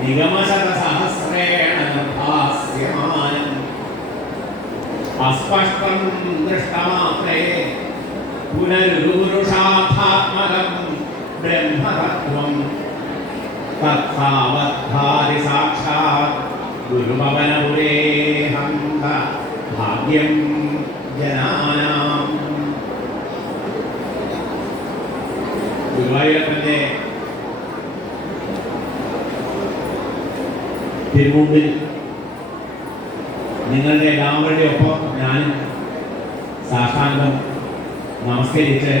നിഗമശതസഹസ്രേണ ഭാസ്യമാനം അസ്പഷ്ടം ദൃഷ്ടമാത്രേ പുനരുരുഷാത്മകം ബ്രഹ്മതത്വം തത്സാവദ്ധാരി സാക്ഷാത് ഗുരുഭവനപുരേ ഹന്ത ഭാഗ്യം ജനാനാം. ഗുരുവായൂരപ്പന്റെ തിരുമുമ്പിൽ നിങ്ങളുടെ എല്ലാവരുടെ ഒപ്പം ഞാനും സാഷ്ടാംഗം നമസ്കരിച്ച്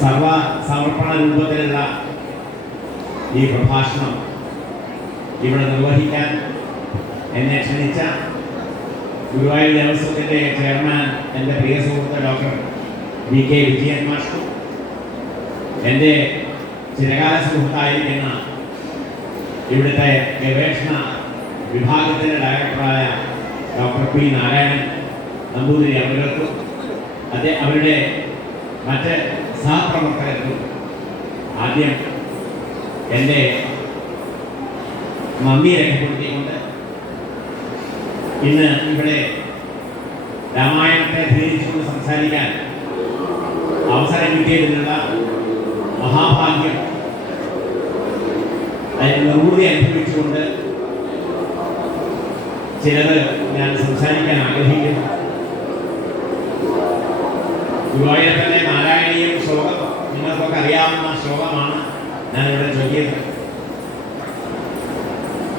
സർവസമർപ്പണ രൂപത്തിലുള്ള ഈ പ്രഭാഷണം ഇവിടെ നിർവഹിക്കാൻ എന്നെ ക്ഷണിച്ച ഗുരുവായൂർ ദേവസ്വത്തിൻ്റെ ചെയർമാൻ എൻ്റെ പ്രിയ സുഹൃത്ത് ഡോക്ടർ VK വിജയൻ മാസ്റ്റർ, എൻ്റെ ചിരകാല സുഹൃത്തായിരിക്കുന്ന ഇവിടുത്തെ ഗവേഷണ വിഭാഗത്തിൻ്റെ ഡയറക്ടറായ ഡോക്ടർ P നാരായണൻ നമ്പൂതിരി അവർക്കും അവരുടെ മറ്റ് സഹപ്രവർത്തകർക്കും ആദ്യം എൻ്റെ നന്ദി രേഖപ്പെടുത്തിക്കൊണ്ട് ഇന്ന് ഇവിടെ രാമായണത്തെ ധരിച്ചുകൊണ്ട് സംസാരിക്കാൻ അവസരം കിട്ടിയതിനുള്ള മഹാഭാഗ്യം അതിന് നിർവൃതി അനുഭവിച്ചുകൊണ്ട് ചിലത് ഞാൻ സംസാരിക്കാൻ ആഗ്രഹിക്കുന്നു. ഗുരുവായൂരപ്പന്റെ നാരായണീയം ശ്ലോകം നിങ്ങൾക്കൊക്കെ അറിയാവുന്ന ശ്ലോകമാണ് ഞാനിവിടെ ചൊല്ലിയത്.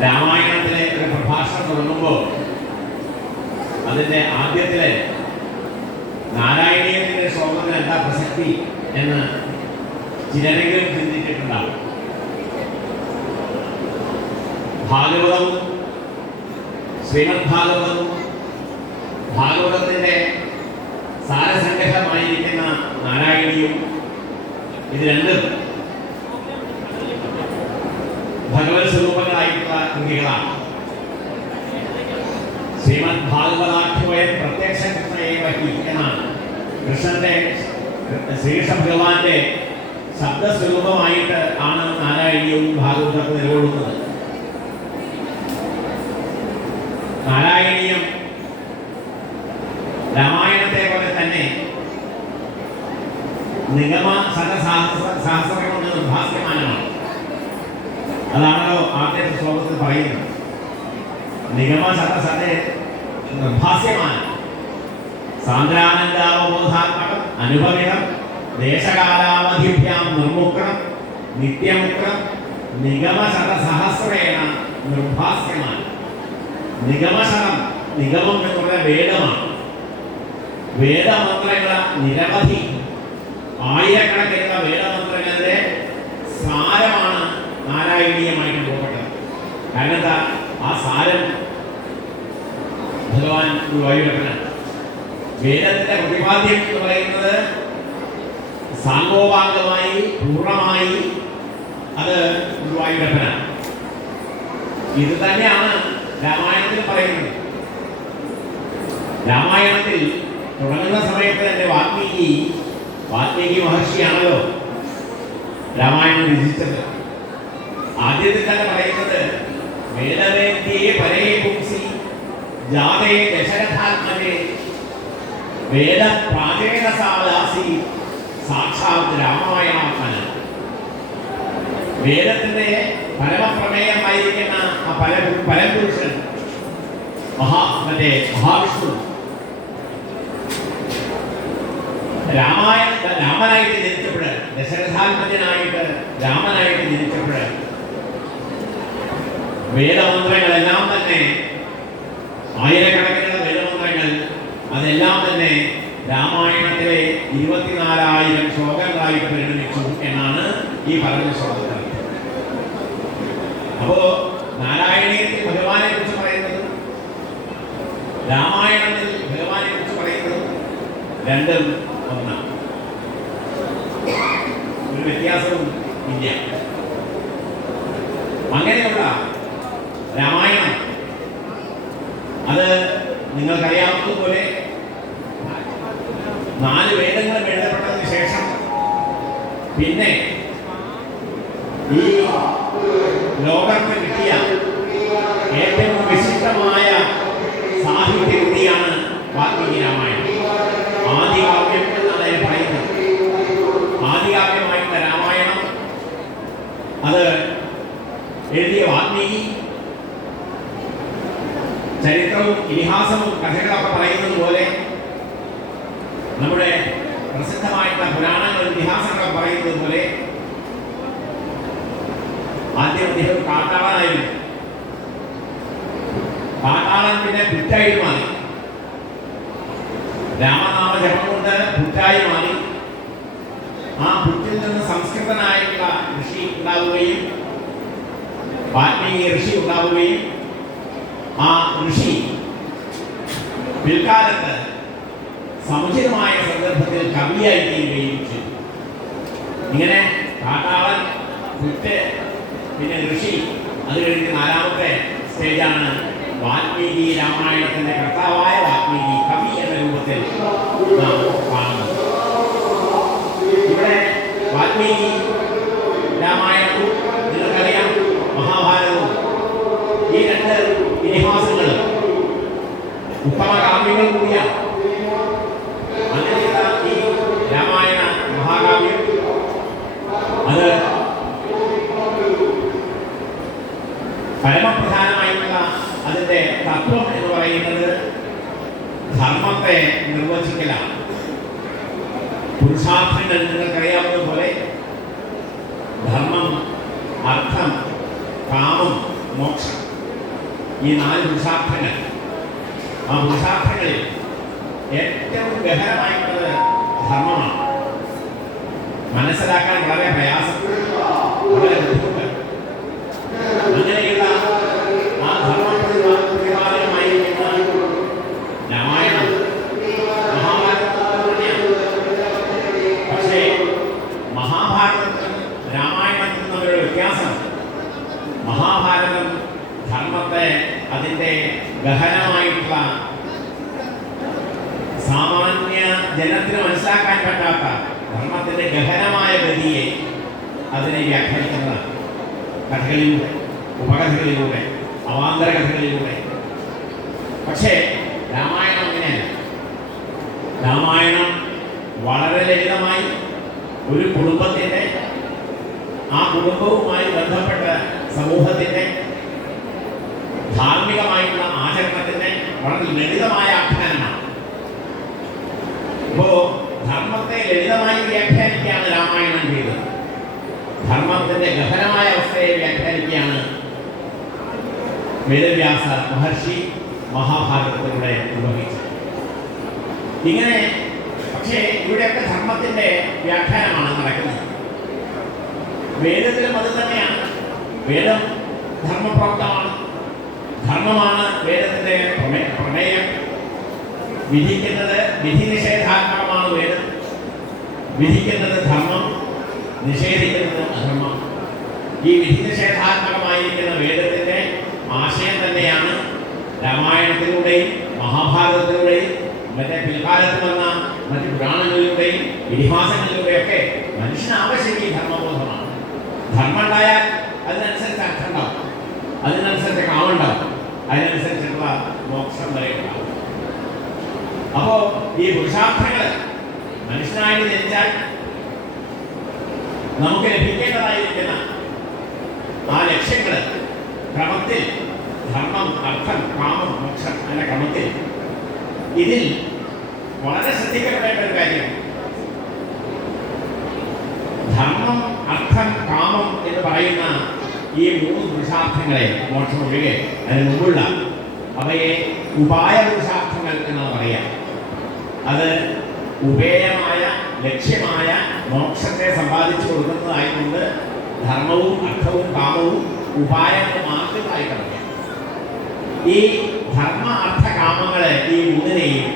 രാമായണത്തിലെ ഒരു പ്രഭാഷണം തുടങ്ങുമ്പോൾ അതിൻ്റെ ആദ്യത്തിലെ നാരായണീയത്തിൻ്റെ ശ്ലോകത്തിന് എന്താ പ്രസക്തി എന്ന് ചിലരെങ്കിലും ചിന്തിച്ചിട്ടുണ്ടാവും. ഭാഗവതവും ശ്രീമദ് ഭാഗവതവും ഭാഗവതത്തിൻ്റെ സാരസംഗ്രഹമായിരിക്കുന്ന നാരായണീയും ഇത് രണ്ടും ഭഗവത് സ്വരൂപങ്ങളായിട്ടുള്ള കൃതികളാണ്. ശ്രീമദ് ഭാഗവതാഖ്യോയം പ്രത്യക്ഷ കൃഷ്ണയേവഹി എന്നാണ് കൃഷ്ണന്റെ ശ്രീകൃഷ്ണ ഭഗവാന്റെ ശബ്ദസ്വരൂപമായിട്ട് ആണ് നാരായണീയവും ഭാഗവതത്തിൽ നിലകൊള്ളുന്നത്. നാരായണീയം രാമായണത്തെ പോലെ തന്നെ നിഗമ സഹസ്രം കൊണ്ട് നിർഭാസ്യമാനമാണ്. അതാണല്ലോ ആദ്യത്തെ ശ്ലോകത്തിൽ പറയുന്നത്. നിഗമ നിർഭാസ്യമാനം സാന്ദ്രാനന്ദാവബോധാത്മകം അനുഭവിതം ദേശകാലാവധിഭ്യാം നിർമുക്തം നിത്യമുക്തം നിഗമശതസഹസ്രേണ നിർഭാസ്യമാനം. നിഗമശതം, നിഗമം എന്ന് പറഞ്ഞാൽ വേദമാണ്. വേദമന്ത്രങ്ങൾ നിരവധി ആയിരക്കണക്കിനുള്ള വേദമന്ത്രങ്ങളുടെ സാരമാണ് നാരായണീയമായിട്ട് രൂപപ്പെട്ടത്. കാരണം എന്താ, ആ സാരം ഭഗവാൻ ഗുരുവായൂരപ്പനാണ്. വേദത്തിന്റെ പ്രതിപാദ്യം എന്ന് പറയുന്നത് സാങ്കോപാംഗമായി പൂർണ്ണമായി അത് ഗുരുവായൂരപ്പനാണ്. ഇത് തന്നെയാണ് രാമായണത്തിൽ പറയുന്നത്. രാമായണത്തിൽ തുടങ്ങുന്ന സമയത്ത് തന്നെ വാൽമീകി മഹർഷിയാണല്ലോ രാമായണം രചിച്ചത്. ആദ്യത്തിൽ തന്നെ പറയുന്നത് വേദവേദ്യേ പരേ പുംസി ജാതേ ദശരഥാത്മജേ വേദ പ്രാചീനസാദാസി സാക്ഷാത് രാമായണാത്മന. വേദത്തിന്റെ പരമപ്രമേയമായിരിക്കുന്ന ആ പരപുരുഷൻ മഹാവിഷ്ണു രാമനായിട്ട് ജനിച്ചപ്പോൾ, ദശരഥാത്മജനായിട്ട് രാമനായിട്ട് ജനിച്ചപ്പോൾ വേദമന്ത്രങ്ങളെല്ലാം തന്നെ ആയിരക്കണക്കിനുള്ള വേദമന്ത്രങ്ങൾ അതെല്ലാം തന്നെ രാമായണത്തിലെ 24,000 ശ്ലോകങ്ങളായിട്ട് പരിഗണിച്ചു എന്നാണ് ഈ പറഞ്ഞ ശ്ലോകത്തിൽ. അപ്പോ നാരായണീയത്തിൽ ഭഗവാനെ കുറിച്ച് പറയുന്നത് രാമായണത്തിൽ ഭഗവാനെ കുറിച്ച് പറയുന്നത് രണ്ടും ഒന്നാണ്. ഒരു വ്യത്യാസവും ഇല്ല. അങ്ങനെയുള്ള രാമായണം അത് നിങ്ങൾക്കറിയാവുന്നതുപോലെ 4 വേദങ്ങളും എഴുതപ്പെട്ടതിന് ശേഷം പിന്നെ ഈ ലോകർക്ക് കിട്ടിയ ഏറ്റവും വിശിഷ്ടമായ സാഹിത്യകൃതിയാണ് വാൽമീകി രാമായണം. ആദികാവ്യം എന്നാണ് അതിന് പറയുന്നത്. ആദികാവ്യമായിട്ടുള്ള രാമായണം അത് എഴുതിയ വാൽമീകി ചരിത്രവും ഇതിഹാസവും കഥകളൊക്കെ പറയുന്നത് പോലെ നമ്മുടെ പ്രസിദ്ധമായിട്ടുള്ള പുരാണങ്ങളും ഇതിഹാസങ്ങളൊക്കെ പറയുന്നത് പോലെ ആദ്യം അദ്ദേഹം കാട്ടാളനായിരുന്നു. കാട്ടാളൻ പിന്നെ പുറ്റായി മാറി. രാമനാമ ജപം കൊണ്ട് പുറ്റായി മാറി. ആ പുറ്റിൽ നിന്ന് സംസ്കൃതനായിട്ടുള്ള ഋഷി ഉണ്ടാവുകയും വാൽമീകി ഋഷി ഉണ്ടാവുകയും ആ ഋഷി പിൽക്കാലത്ത് സമുചിതമായ സന്ദർഭത്തിൽ കവിയായി തീരുകയും ചെയ്തു. ഇങ്ങനെ കാട്ടാളൻ, പുറ്റ്, പിന്നെ ഋഷി, അത് കഴിഞ്ഞ് നാലാമത്തെ സ്റ്റേജാണ് വാൽമീകി രാമായണത്തിന്റെ കർത്താവായ വാൽമീകി കവി എന്ന രൂപത്തിൽ നാം കാണുന്നത്. ഇവിടെ വാൽമീകി രാമായണവും നിങ്ങൾക്കറിയാം മഹാഭാരതവും ഈ രണ്ട് ഇതിഹാസങ്ങളും ഉത്തമ കാവ്യങ്ങൾ കൂടിയാണ്. അങ്ങനെയുള്ള ഈ രാമായണ മഹാകാവ്യം അത് പരമപ്രധാനമായിട്ടുള്ള അതിൻ്റെ തത്വം എന്ന് പറയുന്നത് ധർമ്മത്തെ നിർവചിക്കലാണ്. പുരുഷാർത്ഥങ്ങൾ നിങ്ങൾക്കറിയാവുന്ന പോലെ ധർമ്മം, അർത്ഥം, കാമം, മോക്ഷം, ഈ 4 പുരുഷാർത്ഥങ്ങൾ. ആ പുരുഷാർത്ഥങ്ങളിൽ ഏറ്റവും ഗഹനമായിട്ടുള്ളത് ധർമ്മമാണ്. മനസ്സിലാക്കാൻ വളരെ പ്രയാസം, വളരെ ബുദ്ധിമുട്ട്. അങ്ങനെയുള്ള ആ ധർമ്മപ്രതിപാദനമായിരിക്കുന്ന രാമായണം മഹാഭാരതം തന്നെയാണ്. പക്ഷേ മഹാഭാരതത്തിനും രാമായണത്തിനും തമ്മിലുള്ള വ്യത്യാസം, മഹാഭാരതം ധർമ്മത്തെ അതിൻ്റെ ഗഹനമായിട്ടുള്ള സാമാന്യ ജനത്തിന് മനസ്സിലാക്കാൻ പറ്റാത്ത ധർമ്മത്തിൻ്റെ ഗഹനമായ ഗതിയെ അതിനെ വ്യാഖ്യാനിക്കുന്നതാണ്. കഥകളിലൂടെ, ഉപകഥകളിലൂടെ, അവാന്തര കഥകളിലൂടെ. പക്ഷേ രാമായണം അങ്ങനെയല്ല. രാമായണം വളരെ ലളിതമായി ഒരു കുടുംബത്തിൻ്റെ, ആ കുടുംബവുമായി ബന്ധപ്പെട്ട സമൂഹത്തിൻ്റെ ധാർമ്മികമായിട്ടുള്ള ആചരണത്തിൻ്റെ വളരെ ലളിതമായ ആഖ്യാനമാണ്. ഇപ്പോ ധർമ്മത്തെ ലളിതമായി വ്യാഖ്യാനിക്കുകയാണ് രാമായണം ചെയ്തത്. ധർമ്മത്തിന്റെ ഗഹനമായ അവസ്ഥയെ വ്യാഖ്യാനിക്കുകയാണ് വേദവ്യാസ മഹർഷി മഹാഭാരതത്തിലൂടെ നിർവഹിച്ചത്. ഇങ്ങനെ പക്ഷേ ഇവിടെയൊക്കെ ധർമ്മത്തിന്റെ വ്യാഖ്യാനമാണ് നടക്കുന്നത്. വേദത്തിലും അത് തന്നെയാണ്. വേദം ധർമ്മപ്രോക്തമാണ്. ധർമ്മമാണ് വേദത്തിന്റെ പ്രമേയം. വിധിക്കുന്നത്, വിധി നിഷേധാത്മകമാണ് വേദം. വിധിക്കുന്നത് ധർമ്മം, നിഷേധിക്കുന്നത് അധർമ്മം. ഈ വിധി നിഷേധാത്മകമായിരിക്കുന്ന വേദത്തിന്റെ ആശയം തന്നെയാണ് രാമായണത്തിലൂടെയും മഹാഭാരതത്തിലൂടെയും മറ്റേ പിൽക്കാലത്ത് വന്ന മറ്റ് പുരാണങ്ങളിലൂടെയും ഇതിഹാസങ്ങളിലൂടെയൊക്കെ മനുഷ്യന് ആവശ്യം ഈ ധർമ്മബോധമാണ്. ധർമ്മം ഉണ്ടായാൽ അതിനനുസരിച്ച് അർത്ഥം ഉണ്ടാവും, അതിനനുസരിച്ച് കാമുണ്ടാവും, അതിനനുസരിച്ചുള്ള മോക്ഷം വരെ ഉണ്ടാവും. അപ്പോ ഈ പുരുഷാർത്ഥങ്ങൾ മനുഷ്യനായിട്ട് ജനിച്ചാൽ നമുക്ക് ലഭിക്കേണ്ടതായിരിക്കുന്ന ആ ലക്ഷ്യങ്ങൾ ക്രമത്തിൽ, ധർമ്മം, അർത്ഥം, കാമം, മോക്ഷം എന്ന ക്രമത്തിൽ, ഇതിൽ വളരെ ശ്രദ്ധിക്കപ്പെടേണ്ട ഒരു കാര്യം, ധർമ്മം, അർത്ഥം, കാമം എന്ന് പറയുന്ന ഈ 3 പുരുഷാർത്ഥങ്ങളെ, മോക്ഷം ഒഴികെ അതിന് മുമ്പുള്ള അവയെ ഉപായ പുരുഷാർത്ഥങ്ങൾ എന്നാണ് പറയുക. അത് ഉപേയമായ, ലക്ഷ്യമായ മോക്ഷത്തെ സമ്പാദിച്ചു കൊടുക്കുന്നതായതുകൊണ്ട് ധർമ്മവും അർത്ഥവും കാമവും ഉപായങ്ങൾ മാത്രമായി പറയാം. ഈ ധർമ്മ, അർത്ഥ, കാമങ്ങളെ ഈ 3നെയും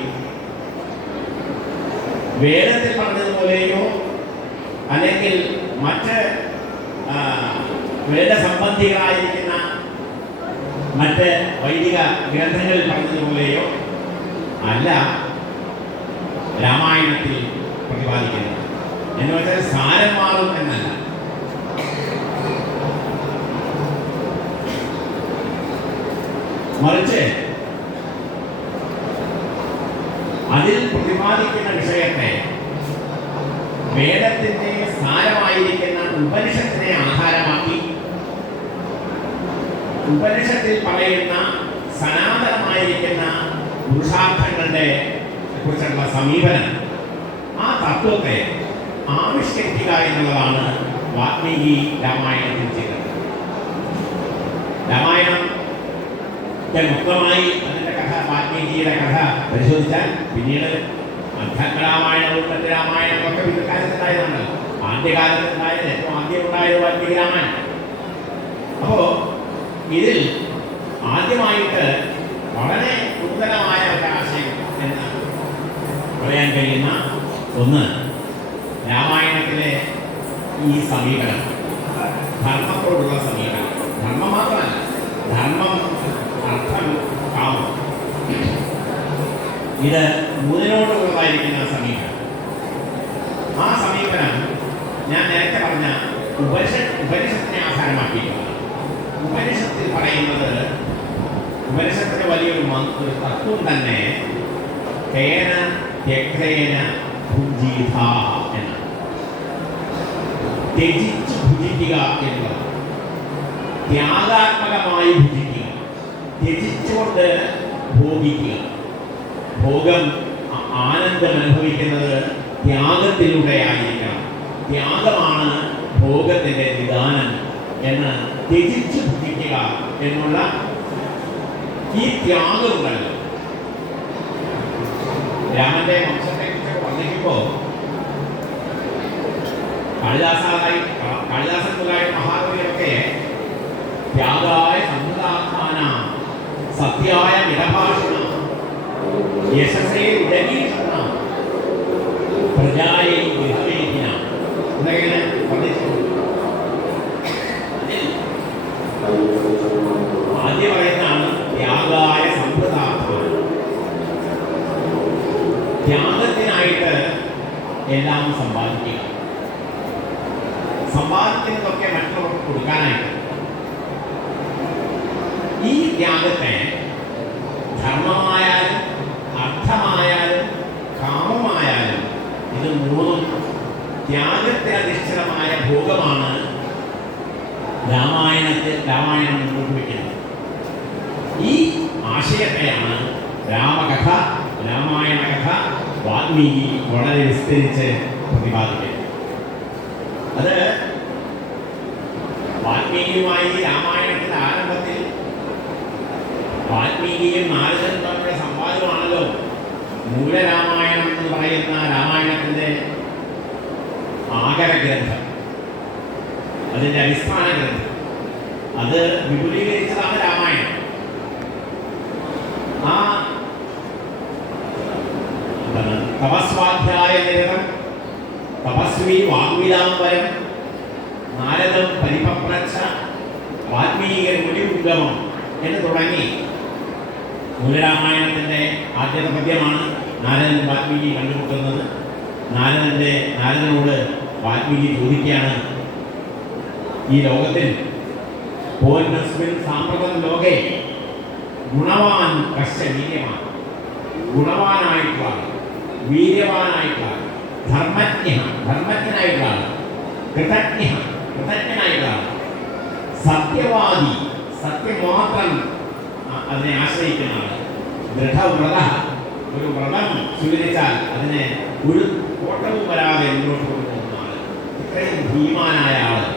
വേദത്തിൽ പറഞ്ഞതുപോലെയോ അല്ലെങ്കിൽ മറ്റ് വേദസംബന്ധികളായിരിക്കുന്ന മറ്റ് വൈദിക ഗ്രന്ഥങ്ങളിൽ പറഞ്ഞതുപോലെയോ അല്ല രാമായണത്തിൽ പ്രതിപാദിക്കുന്നത്. എന്ന് വെച്ചാൽ സാരം മാറും എന്നല്ല. മറിച്ച് അതിൽ പ്രതിപാദിക്കുന്ന വിഷയത്തെ വേദത്തിന്റെ സാരമായിരിക്കുന്ന ഉപനിഷത്തിനെ ആധാരമാക്കി ഉപനിഷത്തിൽ പറയുന്ന സനാതനമായിരിക്കുന്ന പുരുഷാർത്ഥങ്ങളുടെ കുറിച്ചുള്ള സമീപനം, ആ തത്വത്തെ ആവിഷ്കരിക്കുക എന്നുള്ളതാണ് വാൽമീകി രാമായണത്തിൽ ചെയ്തത്. രാമായണം മൊത്തമായി അതിൻ്റെ കഥ, വാൽമീകിയുടെ കഥ പരിശോധിച്ചാൽ പിന്നീട് അധ്യാത്മരാമായണവും മറ്റ് രാമായണവും ഒക്കെ പിൽക്കാലത്തുണ്ടായതാണ്. ആദ്യകാലത്തുണ്ടായത്, ഏറ്റവും ആദ്യം ഉണ്ടായത് വാൽമീകി രാമായണം. അപ്പോൾ ഇതിൽ ആദ്യമായിട്ട് വളരെ നൂതനമായ ഒരാശയം എന്ന് പറയാൻ കഴിയുന്ന ഒന്ന്, രാമായണത്തിലെ ഈ സമീപനം, ധർമ്മത്തോടുള്ള സമീപനം. ധർമ്മം മാത്രമല്ല, ധർമ്മം, അർത്ഥം, കാമം, ഇത് മൂന്നിനോടുള്ളതായിരിക്കുന്ന സമീപനം. ആ സമീപനം ഞാൻ നേരത്തെ പറഞ്ഞ ഉപനിഷത്തിനെ ആധാരമാക്കിയിട്ടുള്ളതാണ്. ഉപനിഷത്തിൽ പറയുന്നത്, ഉപനിഷത്തിന്റെ വലിയൊരു തത്വം തന്നെ തേന ത്യക്തേന ഭുഞ്ജീത എന്നാണ്. ത്യജിച്ച് ഭുജിക്കുക എന്നുള്ളത്, ത്യാഗാത്മകമായി ഭുജിക്കുക, ത്യജിച്ചുകൊണ്ട് ഭോഗിക്കുക. ഭോഗം, ആനന്ദം അനുഭവിക്കുന്നത് ത്യാഗത്തിലൂടെ ആയിരിക്കണം. ത്യാഗമാണ് ഭോഗത്തിന്റെ നിദാനം എന്ന് ത്യജിച്ച് ഭുജിക്കുക എന്നുള്ള ഈ ത്യാഗമുണ്ടല്ലോ. രാമന്റെ വംശത്തെ കുറിച്ച് വർണ്ണിക്കുമ്പോൾ കാളിദാസൻ മുതലായ മഹാകവികളൊക്കെ ത്യാഗായ സംഹൃതാത്മാന സത്യായ മിതഭാഷണ യശസേ ഉദഗീഷണ പ്രജായൈ ഗൃഹവേദിന എന്നൊക്കെ വർണ്ണിച്ചിട്ടുണ്ട്. ആദ്യം പറയുന്നതാണ് ത്യാഗായ സംഹൃതാത്മാന. ത്യാഗത്തിനായിട്ട് എല്ലാം സമ്പാദിക്കുക, സമ്പാദിക്കുന്നതൊക്കെ മറ്റുള്ളവർക്ക് കൊടുക്കാനായിട്ട്. ഈ ത്യാഗത്തെ ധർമ്മമായാലും അർത്ഥമായാലും കാമമായാലും ഇത് മൂന്നും ത്യാഗത്തിനധിഷ്ഠിതമായ ഭോഗമാണ് രാമായണം മുന്നോട്ട് വയ്ക്കുന്നത്. ഈ ആശയത്തെയാണ് രാമകഥ, രാമായണ കഥ വാൽമീകി വളരെ വിസ്തരിച്ച് പ്രതിപാദിക്കുന്നത്. അത് വാൽമീകിയുമായി രാമായണത്തിന്റെ ആരംഭത്തിൽ വാൽമീകിയും നാരദനും തമ്മിലുള്ള സംവാദമാണല്ലോ മൂലരാമായണം എന്ന് പറയുന്ന രാമായണത്തിന്റെ ആകര ഗ്രന്ഥം, അതിന്റെ അടിസ്ഥാന ഗ്രന്ഥം. അത് വിപുലീകരിച്ചതാണ് രാമായണം. ആ തപസ്വാധ്യായ നിരതം തപസ്വി വാഗ്വിലാംബരം നാരദം പരിപപ്രച്ഛ വാൽമീകൻ മുനിഉദ്ഗമം എന്ന് തുടങ്ങി മൂലരാമായണത്തിന്റെ ആദ്യത്തെ പദ്യമാണ് നാരദൻ വാൽമീകി കണ്ടുമുട്ടുന്നത്. നാരദനോട് വാൽമീകി ചോദിക്കുകയാണ്, ഈ ലോകത്തിൽ പൂർണ്ണസ്മിൻ സാമ്പ്രതം ലോകേ ഗുണവാൻ കശ്ച വീര്യമാണ്, ഗുണവാനായിട്ടുള്ള വീര്യവാനായിട്ടുള്ള ധർമ്മജ്ഞനായിട്ടുള്ള കൃതജ്ഞനായിട്ടുള്ള സത്യവാദി, സത്യം മാത്രം അതിനെ ആശ്രയിക്കുന്നതാണ്. ദൃഢവ്രത, ഒരു വ്രതം സ്വീകരിച്ചാൽ അതിനെ ഒരു കോട്ടവും വരാതെ മുന്നോട്ട് കൊണ്ടുപോകുന്നതാണ്. ഇത്രയും ഭീമാനായ ആള്,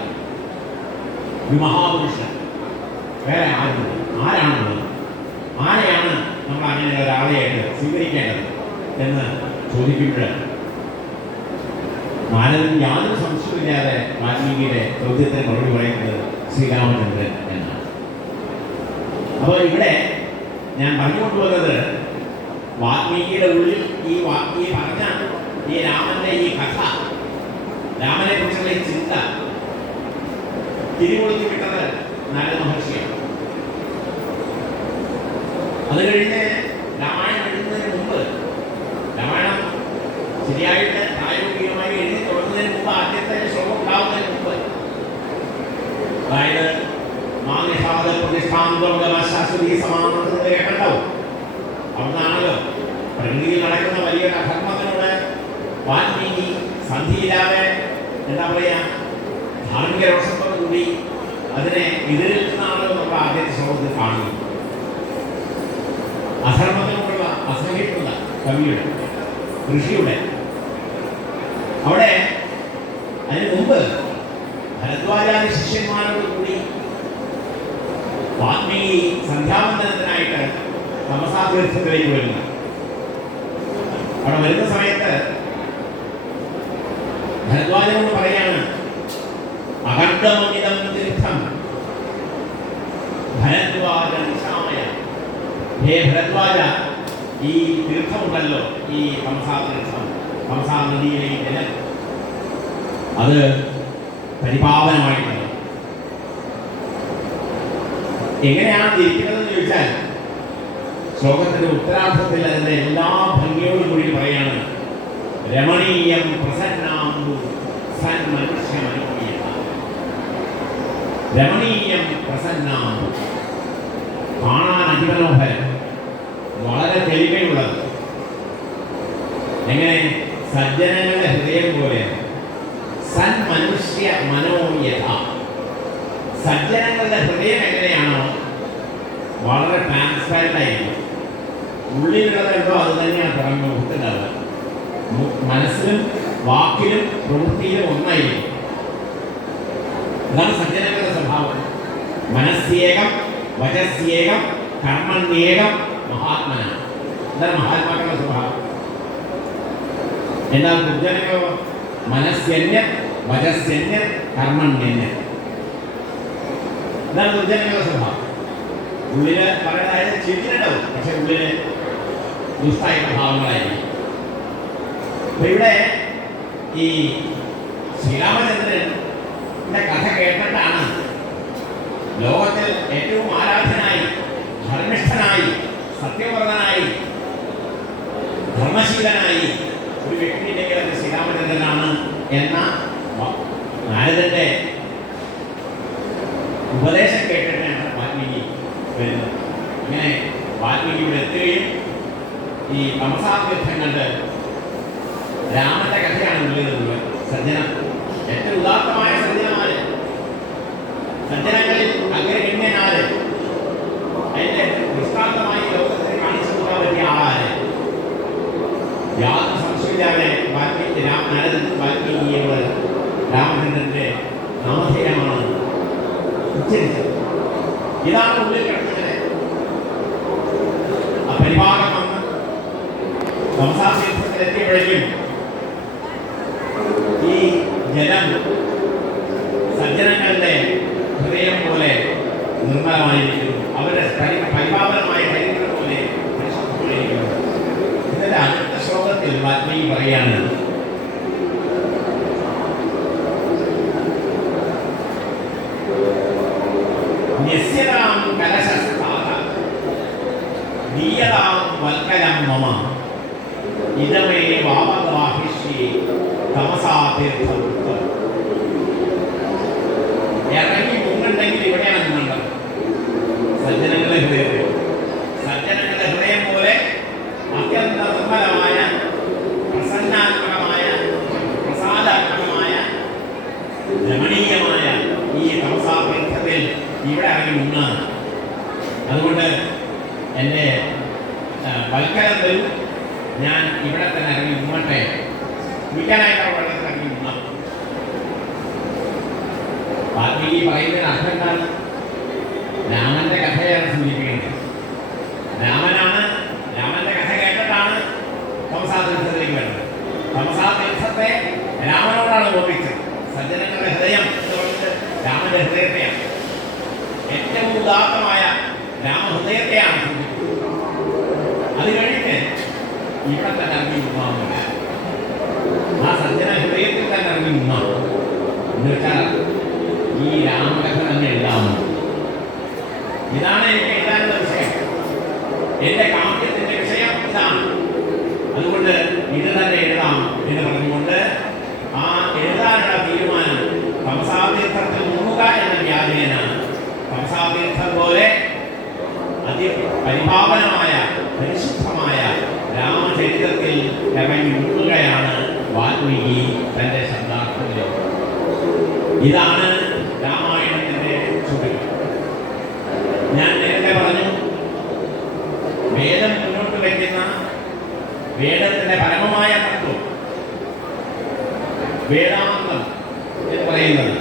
ഒരു മഹാപുരുഷൻ വേറെ ആരാണുള്ളത്? ആരെയാണ് നമ്മൾ അങ്ങനെ ഒരാളെയായിട്ട് സ്വീകരിക്കേണ്ടത് എന്ന് ചോദിക്കുമ്പോൾ നാരദൻ യാതൊരു സംശയമില്ലാതെ വാൽമീകിയുടെ ചോദ്യത്തിന് മറുപടി പറയുന്നത് ശ്രീരാമചന്ദ്രൻ എന്നാണ്. അപ്പോൾ ഇവിടെ ഞാൻ പറഞ്ഞുകൊണ്ടുവന്നത്, വാൽമീകിയുടെ ഉള്ളിൽ ഈ പറഞ്ഞ ഈ രാമന്റെ ഈ കഥ, രാമനെ കുറിച്ചുള്ള ഈ ചിന്ത തിരികൊടുത്തു വിട്ടത് നാരദ മഹർഷിയാണ്. അത് കഴിഞ്ഞ് രാമായണം എഴുതുന്നതിന് മുമ്പ്, രാമായണം ശരിയായിട്ട് പ്രായോഗികമായി എഴുതി തുടങ്ങുന്നതിന് മുമ്പ്, ആദ്യത്തെ ശ്ലോകം ഉണ്ടാവുന്നതിന് മുമ്പ്, അതായത് മാനിഷാദ പ്രതിഷ്ഠാന്തോഗമശാശ്വതി സമാനത കേൾക്കണ്ടാവും. അവിടുന്നാണല്ലോ പ്രകൃതിയിൽ നടക്കുന്ന വലിയൊരു അധർമ്മത്തിനോട് വാൽമീകി സന്ധിയില്ലാതെ എന്താ പറയുക ധാർമ്മിക രോഷത്തോടു കൂടി അതിനെ എതിരേൽക്കുന്നതാണല്ലോ നമ്മൾ ആദ്യത്തെ ശ്ലോകത്തിൽ കാണുന്നത്. അധർമ്മത്തിനോടുള്ള അസഹിഷ്ണുത കവിയുടെ ഋഷിയുടെ അവിടെ അതിന് മുമ്പ് ഭരദ്വാജാതി ശിഷ്യന്മാരോട് കൂടി വാൽമീകി സന്ധ്യാവന്തനത്തിനായിട്ട് തമസാതീർത്ഥത്തിലേക്ക് വരുന്നു. അവിടെ വരുന്ന സമയത്ത് ഭരദ്വാജനോട് പറയാണ് അകർദ്ദമമിതം തീർത്ഥം ഭരദ്വാജ നിശാമയ. ഹേ ഭരദ്വാജ, ഈ തീർത്ഥമുണ്ടല്ലോ, ഈ തമസാതീർത്ഥം, തമസാ നദിയിലെ ജലം, അത് പരിപാവനമായിട്ടുള്ളത്. എങ്ങനെയാണ് തിരിക്കുന്നതെന്ന് ചോദിച്ചാൽ ശ്ലോകത്തിന്റെ ഉത്തരാർത്ഥത്തിൽ അതിന്റെ എല്ലാ ഭംഗിയോടും കൂടി പറയാണ് രമണീയം പ്രസന്നാംബു സന്മനുഷ്യമനുഭൂയ. രമണീയം പ്രസന്നാംബു, കാണാൻ അതിമനോഹരം, വളരെ തെളിമയുള്ളത്. എങ്ങനെ? സജ്ജനങ്ങളുടെ ഹൃദയം പോലെ. സന്മനുഷ്യ മനോയഥ, സജ്ജനങ്ങളുടെ ഹൃദയം എങ്ങനെയാണോ വളരെ ട്രാൻസ്പെറൻ്റ് ആയിരിക്കും. ഉള്ളിലുള്ളത് എന്തോ അത് തന്നെയാണ് പുറമെ മുഖത്തുണ്ടാവുക. മനസ്സിലും വാക്കിലും പ്രവൃത്തിയിലും ഒന്നായിരിക്കും. അതാണ് സജ്ജനങ്ങളുടെ സ്വഭാവം. മനസ്സേകം വചസ്യേകം കർമ്മണ്യേകം മഹാത്മന. എന്താണ് മഹാത്മാക്കളുടെ സ്വഭാവം? എന്നാൽ ദുർജനങ്ങളോ മനസ്യന്യ വചസ്യന്യ കർമ്മണ്യന്യ. ഇതാണ് ദുർജനങ്ങളുടെ സ്വഭാവം. ഉള്ളില് പറയുന്നതായത് ചിരിച്ചിട്ടുണ്ടാവും, പക്ഷെ ഉള്ളില് ദുഷ്ടായ ഭാവങ്ങളായിരിക്കും. അപ്പൊ ഇവിടെ ഈ ശ്രീരാമചന്ദ്രന്റെ കഥ കേട്ടിട്ടാണ് ലോകത്തിൽ ഏറ്റവും ആരാധനായി, ധർമ്മിഷ്ഠനായി, സത്യവ്രതനായി, ധർമ്മശീലനായി ഒരു വ്യക്തിയുണ്ടെങ്കിൽ അത് ശ്രീരാമചന്ദ്രനാണ് എന്ന നാരദന്റെ ഉപദേശം കേട്ടിട്ടാണ് വാൽമീകി വരുന്നത്. ഇങ്ങനെ വാൽമീകി ഇവിടെ എത്തുകയും ഈ തമസാതീർത്ഥം കണ്ട് രാമന്റെ കഥയാണ് ഉള്ളിൽ സജ്ജനം, ഏറ്റവും ഉദാത്തമായ സജ്ജനമാര്, സജ്ജനങ്ങളിൽ അങ്ങനെ ഗണ്യനാര്, അതിന്റെ ദൃഷ്ടാന്തമായി ലോകത്തിന് കാണിച്ചു കൊടുക്കാൻ പറ്റിയ ആളാര്, യാതൊരു സംശയമില്ലാതെ വാൽമീകിയോട് രാമചന്ദ്രന്റെ നാമധേയമാണ് ഉച്ചരിച്ചത്. ഇതാണ് ഉള്ളിൽ കിടക്കുന്നത്. ആ പരിഭാഗം വന്ന് തമസാതീർത്ഥത്തിലെത്തിയപ്പോഴേക്കും ഈ ജലം സജ്ജനങ്ങളുടെ ഹൃദയം പോലെ നിർമ്മലമായിരിക്കുന്നു, അവരുടെ പരിപാവനമായ ശരീരം പോലെ പരിശുദ്ധമായിരിക്കുന്നു. ഇതിന്റെ അടുത്ത ശ്ലോകത്തിൽ വാൽമീകി പറയാണ് ന്യസ്യതാം കലശസ്ഥാത ദീയതാം വൽക്കലം മമ ഇതമേ വാമഗ്രാഹിഷ്യേ തമസാതീർത്ഥം. ഇറങ്ങി മുങ്ങുണ്ടെങ്കിൽ ഇവിടെയാണ് മുങ്ങേണ്ടത്. സജ്ജനങ്ങളുടെ ഹൃദയത്തിൽ, സജ്ജനങ്ങളുടെ ഹൃദയം പോലെ അത്യന്ത നിർമ്മലമായ, പ്രസന്നാത്മകമായ, പ്രസാദാത്മകമായ, രമണീയമായ ഈ തമസാതീർത്ഥത്തിൽ ഇവിടെ ഇറങ്ങി മുങ്ങാണ്. അതുകൊണ്ട് എൻ്റെ വൽക്കലം വരും, ഞാൻ ഇവിടെ തന്നെ ഇറങ്ങി മുങ്ങട്ടെ, കുളിക്കാനായിട്ട് വെള്ളത്തിൽ ഇറങ്ങി മുങ്ങാം. വാൽമീകി പറയുന്നതിന് അർത്ഥം എന്താണ്? രാമന്റെ കഥയാണ് സൂചിപ്പിക്കുന്നത്. രാമന്റെ കഥ കേട്ടിട്ടാണ് തമസാതീർത്ഥത്തിലേക്ക് വരുന്നത്. തമസാതീർത്ഥത്തെ രാമനോടാണ് ഓർപ്പിച്ചത്. സജ്ജനങ്ങളുടെ ഹൃദയം എന്ന് പറഞ്ഞിട്ട് രാമന്റെ ഹൃദയത്തെയാണ്, ഏറ്റവും ഉദാത്തമായ രാമഹൃദയത്തെയാണ് സൂചിപ്പിക്കുന്നത്. അത് കഴിഞ്ഞ് ഇവിടെ തന്നെ ഇറങ്ങി മുങ്ങാവുന്നില്ല, ആ സജ്ജന ഹൃദയത്തിൽ തന്നെ ഇറങ്ങി മുങ്ങാം എന്ന് വെച്ചാൽ ഈ രാമകഥ തന്നെ എഴുതാവുന്നു. ഇതാണ് എനിക്ക് എഴുതാനുള്ള വിഷയം, എന്റെ കാവ്യത്തിന്റെ വിഷയം ഇതാണ്. അതുകൊണ്ട് ഇത് തന്നെ എഴുതാം എന്ന് പറഞ്ഞുകൊണ്ട് ആ എഴുതാനുള്ള തീരുമാനം തമസാതീർത്ഥത്തിൽ മുങ്ങുക എന്ന വ്യാജേന തമസാ ഗംഗാതീർത്ഥം പോലെ പരിപാവനമായ പരിശുദ്ധമായ രാമചരിത്രത്തിൽ ഇറങ്ങി മുങ്ങുകയാണ് വാൽമീകി തന്റെ ശബ്ദാർത്ഥത്തിലോ. ഇതാണ് രാമായണത്തിന്റെ ചുരുക്കം. ഞാൻ നേരത്തെ പറഞ്ഞു, വേദം മുന്നോട്ട് വയ്ക്കുന്ന വേദത്തിന്റെ പരമമായ തത്വം, വേദാന്തം എന്ന് പറയുന്നത്,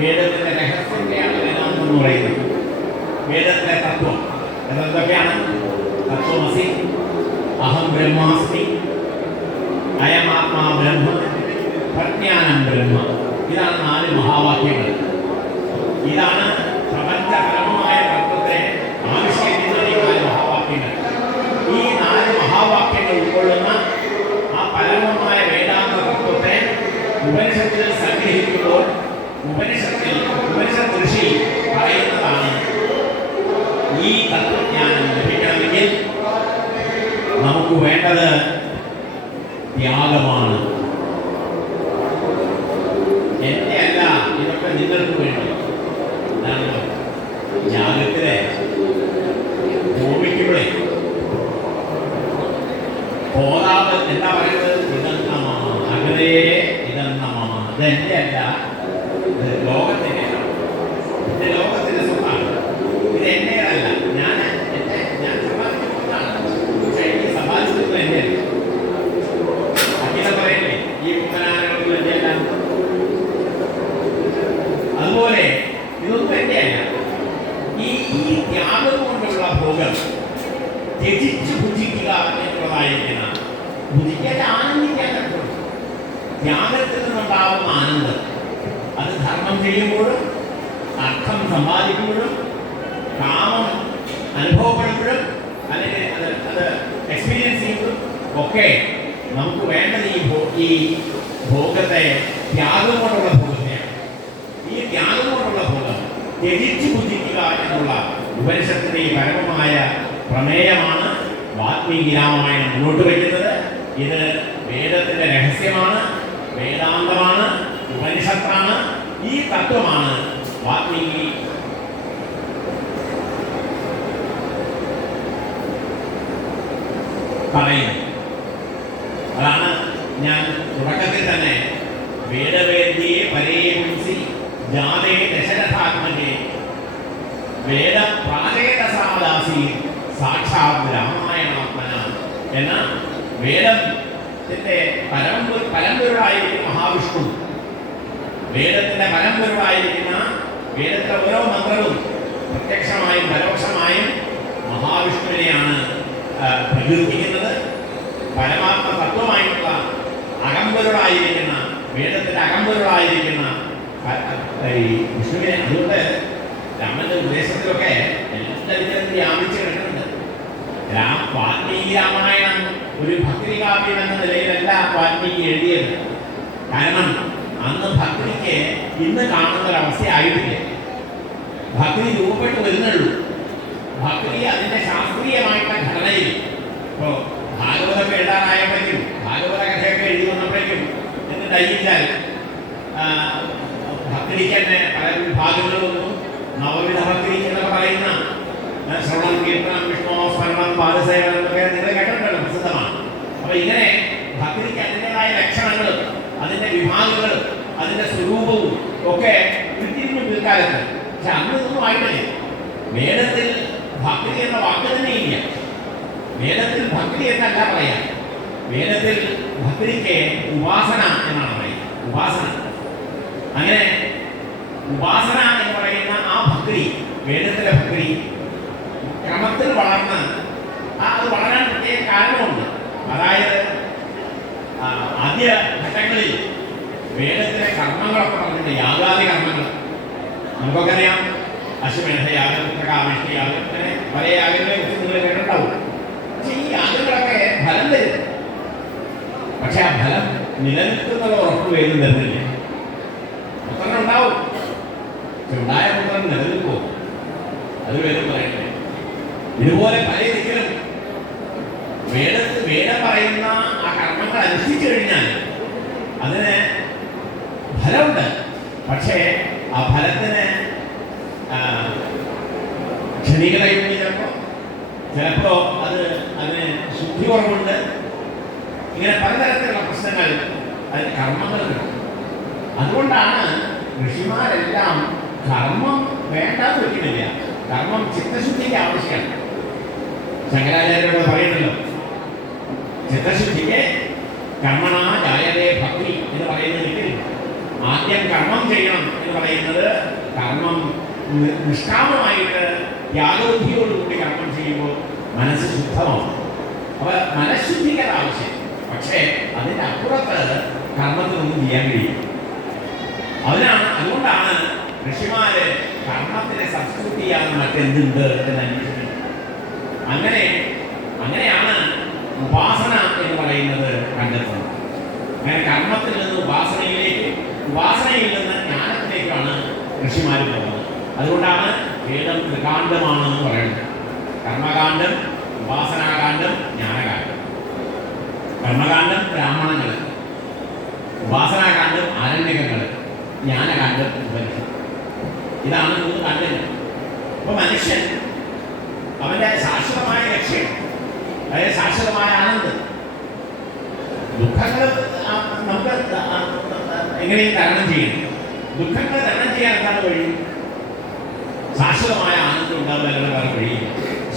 വേദത്തിന്റെ രഹസ്യത്തെയാണ് വേദാന്തം എന്ന് പറയുന്നത്. വേദത്തിലെ തത്വം എന്തൊക്കെയാണ്? തത്വമസി, അഹം ബ്രഹ്മാസ്മി, അയമാത്മാ ബ്രഹ്മ, പ്രജ്ഞാനം ബ്രഹ്മ. ഇതാണ് 4 മഹാവാക്യങ്ങൾ. ഇതാണ് പ്രപഞ്ചപരമായ തത്വത്തെ ആവിഷ്കരിക്കുന്ന ഈ 4 മഹാവാക്യങ്ങൾ. ഈ 4 മഹാവാക്യങ്ങൾ ഉൾക്കൊള്ളുന്ന ആ പരമമായ വേദാന്ത തത്വത്തെ ഉപനിഷത്തിൽ സംഗ്രഹിക്കുമ്പോൾ ഉപനിഷത്ത് ഋഷി പറയുന്നതാണ്, ഈ തത്വജ്ഞാനം ലഭിക്കണമെങ്കിൽ നമുക്ക് വേണ്ടത് ത്യാഗമാണ്. എന്റെ അല്ല, ഇതൊക്കെ നിങ്ങൾക്ക് വേണ്ടി. എന്താണല്ലോ ത്യാഗത്തിലെ ഹോമിക്കുമ്പോഴേ ഹോതാവ് എന്താ പറയുന്നത്? ഇതെന്നമാണ്, അഗ്രേ ഇതെന്നമാണ്. ഇതെന്റെ അല്ല, ഇത് ലോകത്തിന്റെ ലോകത്തിന്റെ സ്വത്താണ്. ഇത് എന്റേതല്ല. ഞാൻ സമ്പാദിക്കുന്നതാണ്. പക്ഷേ ഈ സമ്പാദിക്കുന്നത് എന്റെ അല്ല. അഖില പറയില്ലേ ഈ കുമ്മനാനകൾക്ക് എന്റെ അല്ല. അതുപോലെ ഇതൊന്നും എന്റെ അല്ല. ഈ ത്യാഗം കൊണ്ടുള്ള ഭോഗം ത്യജിച്ച് ഭുജിക്കുക എന്നുള്ളതായിരിക്കുന്ന, ഭുജിക്കാൻ ആനന്ദിക്കാൻ പറ്റും. ത്യാഗത്തിൽ നിന്നുണ്ടാവുന്ന ആനന്ദം അത് ധർമ്മം ചെയ്യുമ്പോഴും അർത്ഥം സമ്പാദിക്കുമ്പോഴും കാമം അനുഭവപ്പെടുമ്പോഴും അല്ലെങ്കിൽ അത് എക്സ്പീരിയൻസ് ചെയ്യുമ്പോഴും ഒക്കെ നമുക്ക് വേണ്ടത് ഈ ഭോഗത്തെ ത്യാഗം കൊണ്ടുള്ള ഭോഗത്തെയാണ്. ഈ ത്യാഗം കൊണ്ടുള്ള ഭോഗം ത്യജിച്ച് ഭുജിക്കുക എന്നുള്ള ഉപനിഷത്തിന്റെ ഈ പരമമായ പ്രമേയമാണ് വാൽമീകി രാമായണം മുന്നോട്ട് വയ്ക്കുന്നത്. ഇത് വേദത്തിന്റെ രഹസ്യമാണ്, വേദാന്തമാണ്, ഉപനിഷത്താണ്. ഈ തത്വമാണ് വാൽമീകി പറയുന്നത്. അതാണ് ഞാൻ തുടക്കത്തിൽ തന്നെ വേദവേദ്യേ പരേ പുംസി ജാതേ ദശരഥാത്മജേ വേദ പ്രാചേതസാദാസി സാക്ഷാത് രാമായണാത്മന എന്ന വേദത്തിന്റെ പരമ്പൊരുളായിരിക്കുന്ന മഹാവിഷ്ണു, വേദത്തിന്റെ പരമ്പൊരുളായിരിക്കുന്ന വേദത്തിലെ ഓരോ മന്ത്രവും പ്രത്യക്ഷമായും പരോക്ഷമായും മഹാവിഷ്ണുവിനെയാണ് പ്രകീർത്തിക്കുന്നത്. പരമാത്മ തത്വമായിട്ടുള്ള അകമ്പൊരുളായിരിക്കുന്ന വേദത്തിന്റെ അകമ്പൊരുളായിരിക്കുന്ന ഈ വിഷ്ണുവിനെ, അതുകൊണ്ട് രാമന്റെ ഉപദേശത്തിലൊക്കെ എല്ലാത്തിനും വ്യാപിച്ച് കിടക്കുന്നുണ്ട്. വാൽമീകി രാമായണം ഒരു ഭക്തി കാവ്യം എന്ന നിലയിലല്ല വാൽമീകി എഴുതിയത്. കാരണം അന്ന് ഭക്തിക്ക് ഇന്ന് കാണുന്ന ഒരവസ്ഥയായിട്ടില്ല. ഭക്തി രൂപപ്പെട്ട് വരുന്നുള്ളൂ. ഭക്തി അതിന്റെ ശാസ്ത്രീയമായിട്ടുള്ള ഘടനയിൽ ഇപ്പോ ഭാഗവതമൊക്കെ എഴുതാനായപ്പോഴേക്കും, ഭാഗവത കഥയൊക്കെ എഴുതി വന്നപ്പോഴേക്കും എന്ന് ഡൈച്ചാൽ ഭക്തിക്ക് തന്നെ പല വിഭാഗങ്ങളൊന്നും നവവിധ ഭക്തി എന്നൊക്കെ പറയുന്ന ശ്രവണം, കീർത്തനം, വിഷ്ണു സ്മരണം, പാദസേവനം എന്നൊക്കെ നിങ്ങൾ കേട്ടിട്ടുണ്ടല്ലോ, പ്രസിദ്ധമാണ്. അപ്പൊ ഇങ്ങനെ ഭക്തിക്ക് അതിൻ്റെതായ ലക്ഷണങ്ങളും അതിന്റെ വിഭാഗങ്ങളും അതിന്റെ സ്വരൂപവും ഒക്കെ കിട്ടിയിരുന്നു പിൽക്കാലത്ത്. പക്ഷെ അന്നൊന്നും ആയിട്ടില്ല. വേദത്തിൽ ഭക്തി എന്ന വാക്ക് തന്നെ ഇല്ല. വേദത്തിൽ ഭക്തി എന്നല്ല പറയാം. വേദത്തിൽ ഭക്തിക്ക് ഉപാസന എന്നാണ് പറയുന്നത്. ഉപാസന, അങ്ങനെ ഉപാസന എന്ന് പറയുന്ന ആ ഭക്തി, വേദത്തിലെ ഭക്തി ക്രമത്തിൽ വളർന്ന് അത് വളരാൻ പ്രത്യേക കാരണമുണ്ട്. അതായത് ആദ്യ ഘട്ടങ്ങളിൽ വേദത്തിലെ കർമ്മങ്ങളൊക്കെ പറഞ്ഞിട്ടുണ്ട്. യാഗാദി കർമ്മങ്ങൾ നമുക്കൊക്കെ അറിയാം. അശ്വമേധയാഗം, കാമേഷ്ടിയാഗം, അങ്ങനെ പല യാഗങ്ങളെ കുറിച്ച് നിങ്ങൾ കേട്ടിട്ടുണ്ടാവും. പക്ഷെ ഈ യാഗങ്ങളൊക്കെ ഫലം തരും. പക്ഷെ ആ ഫലം നിലനിൽക്കുന്നത് ഉറപ്പ് വേദം തരുന്നില്ല. പുത്രൻ ഉണ്ടാവും, പക്ഷെ ഉണ്ടായ പുത്രൻ നിലനിൽക്കുമോ? അത് വേദം പറയട്ടെ. ഇതുപോലെ പല ദിക്കിലും വേദം പറയുന്ന ആ കർമ്മങ്ങൾ അനുഷ്ഠിച്ചു കഴിഞ്ഞാൽ അതിന് ഫലമുണ്ട്. പക്ഷേ ആ ഫലത്തിന് ചിലപ്പോൾ അതിന് ശുദ്ധി കുറവുണ്ട്. ഇങ്ങനെ പലതരത്തിലുള്ള പ്രശ്നങ്ങൾ അതിന് കർമ്മങ്ങളുണ്ട്. അതുകൊണ്ടാണ് ഋഷിമാരെല്ലാം കർമ്മം വേണ്ടാന്ന് വെക്കുന്നില്ല. കർമ്മം ചിത്തശുദ്ധിക്ക് ആവശ്യമാണ്. ശങ്കരാചാര്യരോട് പറയുന്നല്ലോ, ചിത്തശുദ്ധിക്ക് കർമ്മണ ജായതേ ഭക്തി എന്ന് പറയുന്നതിൽ ആദ്യം കർമ്മം ചെയ്യണം എന്ന് പറയുന്നത് കർമ്മം നിഷ്കാമമായിട്ട് ത്യാഗബുദ്ധിയോടുകൂടി കർമ്മം ചെയ്യുമ്പോൾ മനസ്സ് ശുദ്ധമാവും. അപ്പൊ മനഃശുദ്ധിക്ക് ആവശ്യം. പക്ഷേ അതിൻ്റെ അപ്പുറത്ത് കർമ്മത്തിനൊന്നും ചെയ്യാൻ കഴിയും. അതുകൊണ്ടാണ് ഋഷിമാര് കർമ്മത്തിനെ സബ്സ്റ്റിറ്റ്യൂട്ട് ചെയ്യാൻ മറ്റെന്തുണ്ട് എന്ന് അന്വേഷിക്കുന്നത്. അങ്ങനെയാണ് ഉപാസന എന്ന് പറയുന്നത് കണ്ടെത്തുന്നത്. അങ്ങനെ കർമ്മത്തിൽ നിന്ന് ഉപാസനയിലേക്ക്, ഉപാസനയിൽ നിന്ന് ജ്ഞാനത്തിലേക്കാണ് ഋഷിമാർ പോകുന്നത്. അതുകൊണ്ടാണ് വേദം ത്രികാണ്ഡമാണെന്ന് പറയുന്നത്. കർമ്മകാന്ഡം, ഉപാസനാകാന്ഡം, ജ്ഞാനകാന്ഡം. കർമ്മകാന്ഡം ബ്രാഹ്മണങ്ങൾ, ഉപാസനാകാന്ഡം ആരണ്യകങ്ങൾ, ജ്ഞാനകാന്ഡം ഉപനിഷത്ത്. ഇതാണ് 3 കാണ്ഡങ്ങൾ. അപ്പൊ മനുഷ്യൻ അവന്റെ ശാശ്വതമായ ലക്ഷ്യം, അതായത് ശാശ്വതമായ ആനന്ദം, ദുഃഖങ്ങൾ നമുക്ക് എങ്ങനെയും തരണം ചെയ്യും. ദുഃഖങ്ങൾ തരണം ചെയ്യാൻ എന്താണ് വഴി? ശാശ്വതമായ ആനന്ദം ഉണ്ടാവുക എന്നുള്ള വേറെ വഴിയില്ല.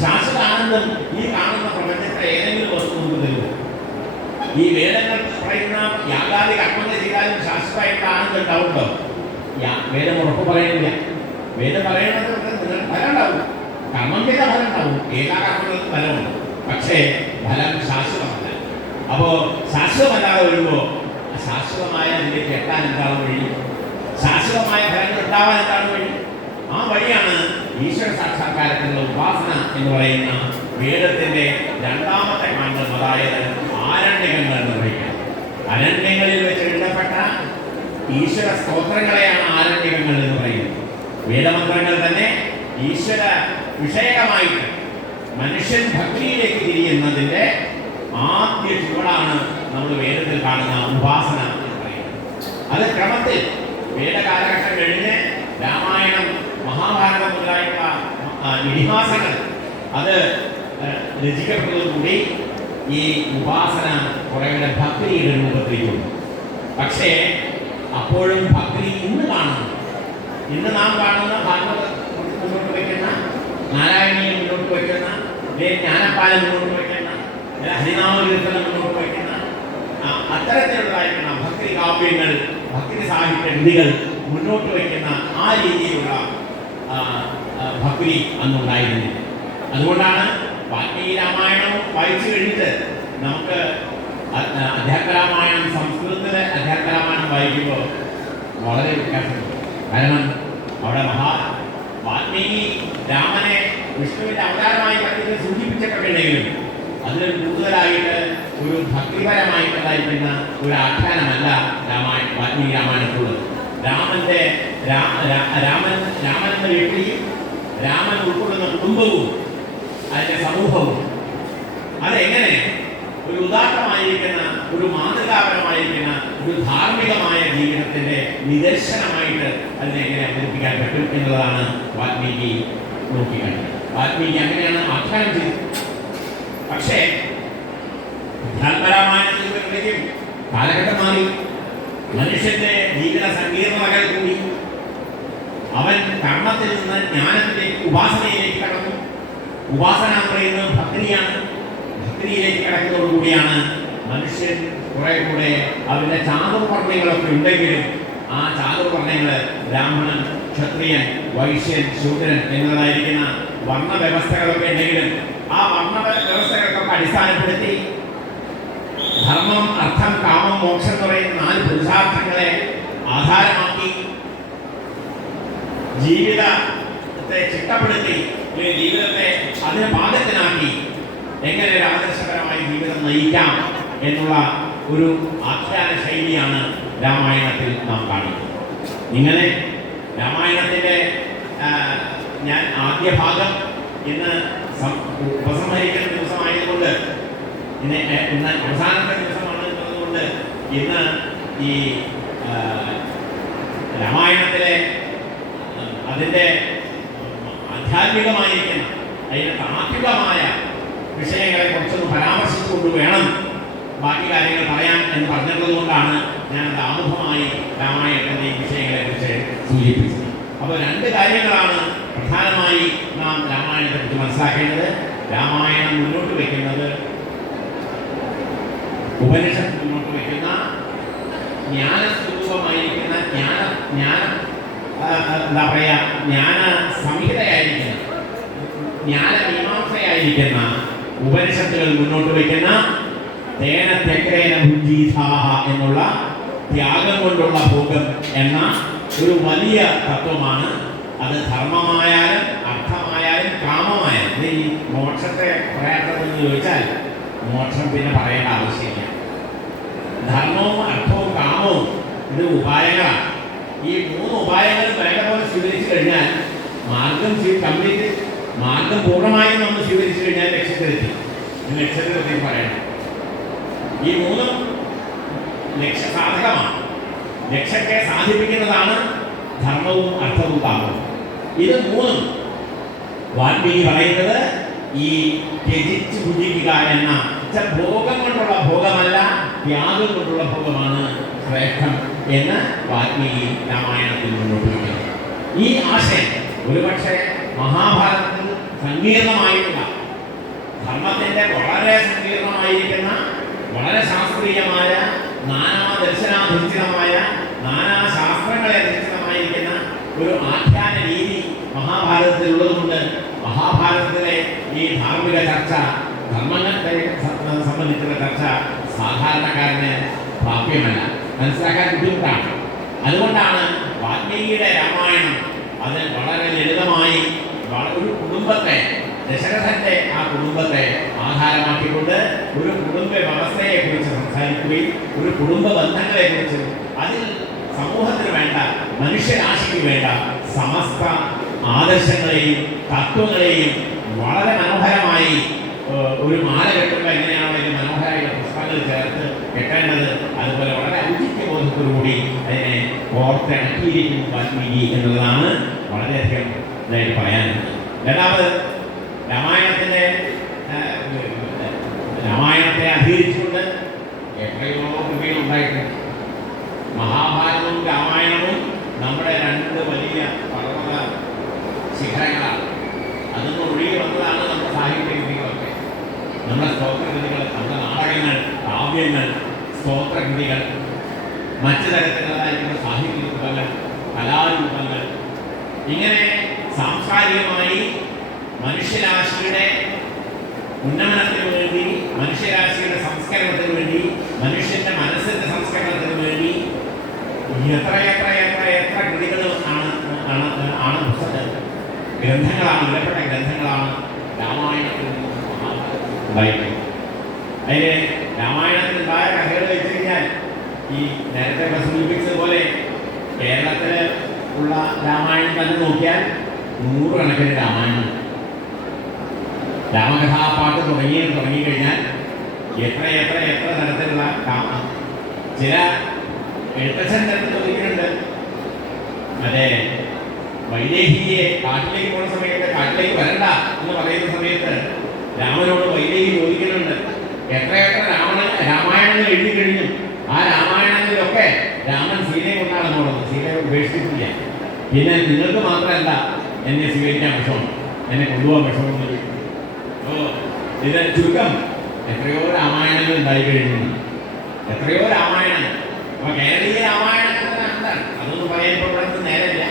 ശാശ്വത ആനന്ദം ഈ കാണുന്ന പ്രപഞ്ചത്തെ ഏതെങ്കിലും വസ്തു നമുക്ക് തരുമോ? ഈ വേദങ്ങൾ പറയുന്ന യാഗാദി കർമ്മങ്ങൾ ചെയ്താലും ശാശ്വതമായിട്ടുള്ള ആനന്ദം ഉണ്ടാവുണ്ടോ? വേദം ഉറപ്പ് പറയുന്നില്ല. വേദം പറയുന്നത് നിങ്ങൾക്ക് ഫലം ഉണ്ടാവും, കർമ്മം ചെയ്താൽ ഫലം ഉണ്ടാവും. എല്ലാ കർമ്മങ്ങൾക്കും ഫലമുണ്ട്. പക്ഷേ ഫലം ശാശ്വതമല്ല. അപ്പോൾ ശാശ്വതമല്ലാതെ വരുമ്പോൾ ശാശ്വതമായ അതിലേക്ക് എത്താൻ എന്താണ് വഴി? ശാശ്വതമായ ഫലങ്ങൾ ഉണ്ടാവാൻ എന്താണ് വഴി? ആ വഴിയാണ് ഈശ്വര സാക്ഷാത്കാരത്തിനുള്ള ഉപാസന എന്ന് പറയുന്ന വേദത്തിന്റെ 2ാമത്തെ കാണ്ഡം, അതായത് ആരണ്യകങ്ങൾ നിർവഹിക്കുക. അരണ്യങ്ങളിൽ വെച്ച് എഴുതപ്പെട്ട ഈശ്വര സ്തോത്രങ്ങളെയാണ് ആരണ്യകങ്ങൾ എന്ന് പറയുന്നത്. വേദമന്ത്രങ്ങൾ തന്നെ ഈശ്വര വിഷയകമായിട്ട് മനുഷ്യൻ ഭക്തിയിലേക്ക് തിരിയുന്നതിൻ്റെ ആദ്യ ചുവടാണ് നമ്മൾ വേദത്തിൽ കാണുന്ന ഉപാസന എന്ന് പറയുന്നത്. അത് ക്രമത്തിൽ വേദകാലഘട്ടം കഴിഞ്ഞ് രാമായണം, മഹാഭാരതം മുതലായുള്ള ഇതിഹാസങ്ങൾ അത് രചിക്കപ്പെട്ടതോടുകൂടി ഈ ഉപാസന കുറേയുടെ ഭക്തിയുടെ രൂപത്തിലേക്കുണ്ട്. പക്ഷേ അപ്പോഴും ഭക്തി ഇന്ന് നാം കാണുന്ന ഭാഗവതം മുന്നോട്ട് വയ്ക്കുന്ന, നാരായണീയം മുന്നോട്ട് വയ്ക്കുന്ന, ജ്ഞാനപ്പാലം മുന്നോട്ട് വയ്ക്കുന്ന, ഹരിനാമകീർത്തനം മുന്നോട്ട് വയ്ക്കുന്ന അത്തരത്തിലുള്ളതായിരിക്കുന്ന ഭക്തി കാവ്യങ്ങൾ, ഭക്തി സാഹിത്യ കൃതികൾ മുന്നോട്ട് വയ്ക്കുന്ന ആ രീതിയിലുള്ള ഭക്തി അന്നുണ്ടായിരുന്നില്ല. അതുകൊണ്ടാണ് വാൽമീകി രാമായണവും വായിച്ചു കഴിഞ്ഞിട്ട് നമുക്ക് അധ്യാത്മരാമായണം, സംസ്കൃതത്തിലെ അധ്യാത്മരാമായണം വായിക്കുമ്പോൾ വളരെ വ്യത്യാസമുണ്ട്. കാരണം അവിടെ വാൽമീകി രാമനെ വിഷ്ണുവിന്റെ അവതാരമായി കണ്ടിട്ട് സൂചിപ്പിച്ചിട്ടൊക്കെ ഉണ്ടെങ്കിലും അതിൽ കൂടുതലായിട്ട് ഒരു ഭക്തിപരമായിട്ടുണ്ടായിരിക്കുന്ന ഒരു ആഖ്യാനമല്ല വാൽമീകി രാമായണത്തുള്ളത്. രാമൻ എന്ന വ്യക്തിയും രാമൻ ഉൾക്കൊള്ളുന്ന കുടുംബവും അതിന്റെ സമൂഹവും അതെങ്ങനെ ഒരു ഉദാത്തമായിരിക്കുന്ന, ഒരു മാതൃകാപരമായിരിക്കുന്ന, ഒരു ധാർമ്മികമായ ജീവിതത്തിന്റെ നിദർശനമായിട്ട് അതിനെ എങ്ങനെ അവതരിപ്പിക്കാൻ പറ്റും എന്നുള്ളതാണ് വാൽമീകി നോക്കിക്കണ്ടത്. വാൽമീകി അങ്ങനെയാണ് ആഖ്യാനം ചെയ്തത്. പക്ഷേ ധർമ്മരാമായണത്തിലേക്കും കാലഘട്ടം മാറി, മനുഷ്യന്റെ ജീവിത സങ്കീർണതകൾ കൂടി, അവൻ കർമ്മത്തിൽ നിന്ന് ജ്ഞാനത്തിലേക്ക്, ഉപാസനയിലേക്ക് കടന്നു. ഉപാസന എന്ന് പറയുന്നത് ഭക്തിയാണ്. ഭക്തിയിലേക്ക് കടക്കുന്നതോടുകൂടിയാണ് മനുഷ്യൻ കുറെ കൂടെ അവന്റെ ചാതുർവർണ്ണങ്ങളൊക്കെ ഉണ്ടെങ്കിലും ആ ചാതുർവർണ്ണങ്ങൾ ബ്രാഹ്മണൻ, ക്ഷത്രിയൻ, വൈശ്യൻ, ശൂദ്രൻ എന്നതായിരിക്കുന്ന വർണ്ണവ്യവസ്ഥകളൊക്കെ ഉണ്ടെങ്കിലും ആ വർണ്ണവ്യവസ്ഥകൾക്കൊക്കെ അടിസ്ഥാനപ്പെടുത്തി ധർമ്മം, അർത്ഥം, കാമം, മോക്ഷം എന്ന് പറയുന്ന 4 പുരുഷാർത്ഥങ്ങളെ ആധാരമാക്കി ജീവിതത്തെ ചിട്ടപ്പെടുത്തി, ജീവിതത്തെ അതിന് പാകത്തിനാക്കി എങ്ങനെ ഒരു ആദർശപരമായ ജീവിതം നയിക്കാം എന്നുള്ള ഒരു ആഖ്യാന ശൈലിയാണ് രാമായണത്തിൽ നാം കാണുന്നത്. ഇങ്ങനെ രാമായണത്തിൻ്റെ ഞാൻ ആദ്യ ഭാഗം ഇന്ന് ഉപസംഹരിക്കുന്ന ദിവസമായതുകൊണ്ട്, ഇന്ന് അവസാനത്തെ ദിവസമാണ് എന്നതുകൊണ്ട് ഇന്ന് ഈ രാമായണത്തിലെ അതിൻ്റെ ആധ്യാത്മികമായിരിക്കുന്ന, അതിൻ്റെ താത്വികമായ വിഷയങ്ങളെ കുറിച്ചൊന്ന് പരാമർശിച്ചുകൊണ്ട് വേണം ബാക്കി കാര്യങ്ങൾ പറയാൻ എന്ന് പറഞ്ഞിട്ടുള്ളത് കൊണ്ടാണ് ഞാൻ അത് ആമുഖമായി രാമായണത്തിൻ്റെ വിഷയങ്ങളെ കുറിച്ച് സൂചിപ്പിച്ചത്. അപ്പോൾ രണ്ട് കാര്യങ്ങളാണ് പ്രധാനമായി നാം രാമായണത്തെ കുറിച്ച് മനസ്സിലാക്കേണ്ടത്. രാമായണം മുന്നോട്ട് വയ്ക്കുന്നത്, ഉപനിഷത്ത് മുന്നോട്ട് വയ്ക്കുന്ന ജ്ഞാനസ്വരൂപമായിരിക്കുന്ന എന്താ പറയുക, ജ്ഞാന സംഹിതയായിരിക്കുന്ന, ജ്ഞാനമീമാംസയായിരിക്കുന്ന ഉപനിഷത്തുകൾ മുന്നോട്ട് വയ്ക്കുന്ന തേന തെക്രേന ഭുഞ്ജീഥാഹ എന്നുള്ള ത്യാഗം കൊണ്ടുള്ള ഭോഗം എന്ന ഒരു വലിയ തത്വമാണ്. അത് ധർമ്മമായാലും അർത്ഥമായാലും കാമമായാലും. ഈ മോക്ഷത്തെ പറയാത്തതെന്ന് ചോദിച്ചാൽ മോക്ഷം പിന്നെ പറയേണ്ട ആവശ്യമില്ല. ധർമ്മവും അർത്ഥവും കാമവും ഇത് ഉപായങ്ങളാണ്. ഈ മൂന്ന് ഉപായങ്ങളും വേണ്ട പോലെ സ്വീകരിച്ചു കഴിഞ്ഞാൽ മാർഗം പൂർണ്ണമായും നമ്മൾ സ്വീകരിച്ചു കഴിഞ്ഞാൽ ലക്ഷ്യത്തിലെത്തി പറയണം. ഈ മൂന്നും ലക്ഷ്യസാധകമാണ്. ലക്ഷ്യത്തെ സാധിപ്പിക്കുന്നതാണ് ധർമ്മവും അർത്ഥവും കാമവും. ഇത് മൂന്നും വാൽമീകി പറയുന്നത് ഈ ത്യജിച്ച് ഭുജിക്കുക എന്ന ഭോഗം കൊണ്ടുള്ള ഭോഗമല്ല, ത്യാഗം കൊണ്ടുള്ള ഭോഗമാണ് ശ്രേഷ്ഠം എന്ന് വാൽമീകി രാമായണത്തിൽ മുന്നോട്ട് വയ്ക്കുന്നു. ഈ ആശയം ഒരുപക്ഷെ മഹാഭാരതത്തിൽ സങ്കീർണമായിട്ടുള്ള, ധർമ്മത്തിൻ്റെ വളരെ സങ്കീർണമായിരിക്കുന്ന, വളരെ ശാസ്ത്രീയമായ, നാനാദർശനാധിഷ്ഠിതമായ, നാനാശാസ്ത്രങ്ങളെ അധിഷ്ഠിതമായിരിക്കുന്ന ഒരു ആഖ്യാന രീതി മഹാഭാരതത്തിലുള്ളതുകൊണ്ട് മഹാഭാരതത്തിലെ ഈ ധാർമ്മിക ചർച്ച, ധർമ്മങ്ങളെ സംബന്ധിച്ചുള്ള ചർച്ച സാധാരണക്കാരന് പ്രാപ്യമല്ല, മനസ്സിലാക്കാൻ ബുദ്ധിമുട്ടാണ്. അതുകൊണ്ടാണ് വാൽമീകിയുടെ രാമായണം അത് വളരെ ലളിതമായി ഒരു കുടുംബത്തെ, ദശരഥന്റെ ആ കുടുംബത്തെ ആധാരമാക്കിക്കൊണ്ട് ഒരു കുടുംബ വ്യവസ്ഥയെ കുറിച്ച് സംസാരിക്കുകയും ഒരു കുടുംബ ബന്ധങ്ങളെ കുറിച്ച്, അതിൽ സമൂഹത്തിന് വേണ്ട, മനുഷ്യരാശിക്ക് വേണ്ട സമസ്ത ആദർശങ്ങളെയും തത്വങ്ങളെയും വളരെ മനോഹരമായി ഒരു മാല കെട്ടുമ്പോൾ എങ്ങനെയാണോ അതിന് മനോഹരമായ പുസ്തകങ്ങൾ ചേർത്ത് കെട്ടേണ്ടത്, അതുപോലെ വളരെ ഔചിത്യബോധത്തോടുകൂടി അതിനെ ഓർത്തിണക്കിയിരിക്കുന്നു വാൽമീകി എന്നുള്ളതാണ് വളരെയധികം ഇതായിട്ട് പറയാനുള്ളത്. രണ്ടാമത് രാമായണത്തെ അധീരിച്ചുകൊണ്ട് എത്രയോ കൃതികൾ ഉണ്ടായിട്ടുണ്ട്. മഹാഭാരതവും രാമായണവും നമ്മുടെ രണ്ട് വലിയ പർവ്വത ശിഖരങ്ങളാണ്. അതൊന്നും ഒഴുകി വന്നതാണ് നമ്മുടെ സാഹിത്യ കൃതികളൊക്കെ, നമ്മുടെ സ്തോത്രകൃതികൾ, നമ്മുടെ നാടകങ്ങൾ, കാവ്യങ്ങൾ, സ്തോത്രകൃതികൾ, മറ്റു തരത്തിലുള്ളതായിരിക്കുന്ന സാഹിത്യ രൂപങ്ങൾ, കലാരൂപങ്ങൾ, ഇങ്ങനെ സാംസ്കാരികമായി മനുഷ്യരാശിയുടെ ഉന്നമനത്തിന് വേണ്ടി, മനുഷ്യരാശിയുടെ സംസ്കരണത്തിന് വേണ്ടി, മനുഷ്യന്റെ മനസ്സിന്റെ സംസ്കരണത്തിന് വേണ്ടി എത്ര കൃതികൾ ആണ് ഗ്രന്ഥങ്ങളാണ്, വിലപ്പെട്ട ഗ്രന്ഥങ്ങളാണ് രാമായണത്തിൽ ഉണ്ടായിട്ടുള്ളത്. അതിന് രാമായണത്തിലുണ്ടായ കഥകൾ വെച്ച് കഴിഞ്ഞാൽ ഈ നേരത്തെ സൂചിപ്പിച്ചതുപോലെ കേരളത്തിൽ ഉള്ള രാമായണം തന്നെ നോക്കിയാൽ 100 കണക്കിന് രാമായണം. രാമകഥാപാട്ട് തുടങ്ങിക്കഴിഞ്ഞാൽ എത്ര തരത്തിലുള്ള ചില എഴുത്തച്ഛൻ ചോദിക്കുന്നുണ്ട്. മറ്റേ വൈദേഹിയെ കാട്ടിലേക്ക് പോകുന്ന സമയത്ത് കാട്ടിലേക്ക് വരണ്ട എന്ന് പറയുന്ന സമയത്ത് രാമനോട് വൈദേഹി ചോദിക്കുന്നുണ്ട്, എത്ര രാമായണങ്ങൾ എഴുതി കഴിഞ്ഞു, ആ രാമായണങ്ങളിലൊക്കെ രാമൻ സീതയെ കൊണ്ടാണ് പോകുന്നത്, സീതയെ ഉപേക്ഷിച്ചിട്ടില്ല. പിന്നെ നിങ്ങൾക്ക് മാത്രമല്ല എന്നെ സ്വീകരിക്കാൻ വിഷമം, എന്നെ കൊണ്ടുപോകാൻ വിഷമം. ഇത് ചുരുക്കം എത്രയോ രാമായണങ്ങൾ ഉണ്ടായി കഴിഞ്ഞു, എത്രയോ രാമായണങ്ങൾ. അപ്പൊ കേരളീയ രാമായണങ്ങൾ എന്താണ് അതൊന്നും പറയാൻ ഇപ്പോൾ നേരമില്ല,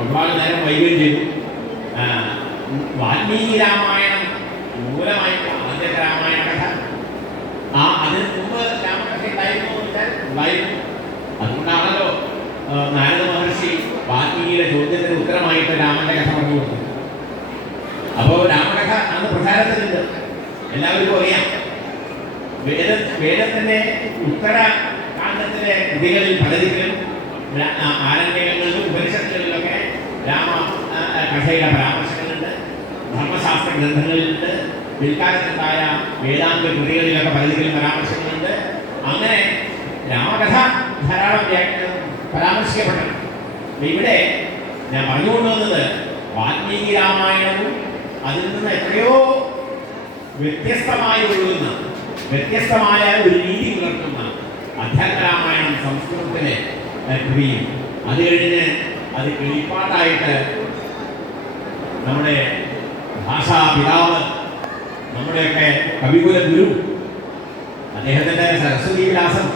ഒരുപാട് നേരം വൈകുകയും ചെയ്തു. വാൽമീകി രാമായണം മൂലമായിട്ട് ആദ്യത്തെ രാമായണ കഥ, അതിന് മുമ്പ് രാമകഥ ഉണ്ടായിരുന്നു. അതുകൊണ്ടാണല്ലോ നാരദ മഹർഷി വാൽമീകിയുടെ ചോദ്യത്തിന് ഉത്തരമായിട്ട് രാമന്റെ കഥ പറഞ്ഞു കൊടുത്തത്. അപ്പോൾ രാമകഥ അന്ന് പ്രചാരത്തിലുണ്ട്, എല്ലാവർക്കും അറിയാം. വേദത്തിന്റെ ഉത്തരകാണ്ഡത്തിലെ കൃതികളിൽ പലതിലും ആരണ്യകളിലും ഉപനിഷത്തുകളിലൊക്കെ കഥയുടെ പരാമർശങ്ങളുണ്ട്, ധർമ്മശാസ്ത്ര ഗ്രന്ഥങ്ങളിലുണ്ട്, പിൽക്കാലത്തുണ്ടായ വേദാന്ത കൃതികളിലൊക്കെ പലതിലും പരാമർശങ്ങളുണ്ട്. അങ്ങനെ രാമകഥ ധാരാളം പരാമർശിക്കപ്പെട്ടു. ഇവിടെ ഞാൻ പറഞ്ഞുകൊണ്ടുവന്നത് വാൽമീകി രാമായണവും അതിൽ നിന്ന് എത്രയോ വ്യത്യസ്തമായി ഒഴുകുന്ന വ്യത്യസ്തമായ ഒരു രീതി പുലർത്തുന്ന അധ്യാത്മരാമായണം സംസ്കൃതത്തിലെ കൃതിയും അത് കഴിഞ്ഞ് അത് കിളിപ്പാട്ടായിട്ട് നമ്മുടെ ഭാഷാപിതാവ് നമ്മുടെയൊക്കെ കവികുല ഗുരു അദ്ദേഹത്തിൻ്റെ സരസ്വതി വിലാസം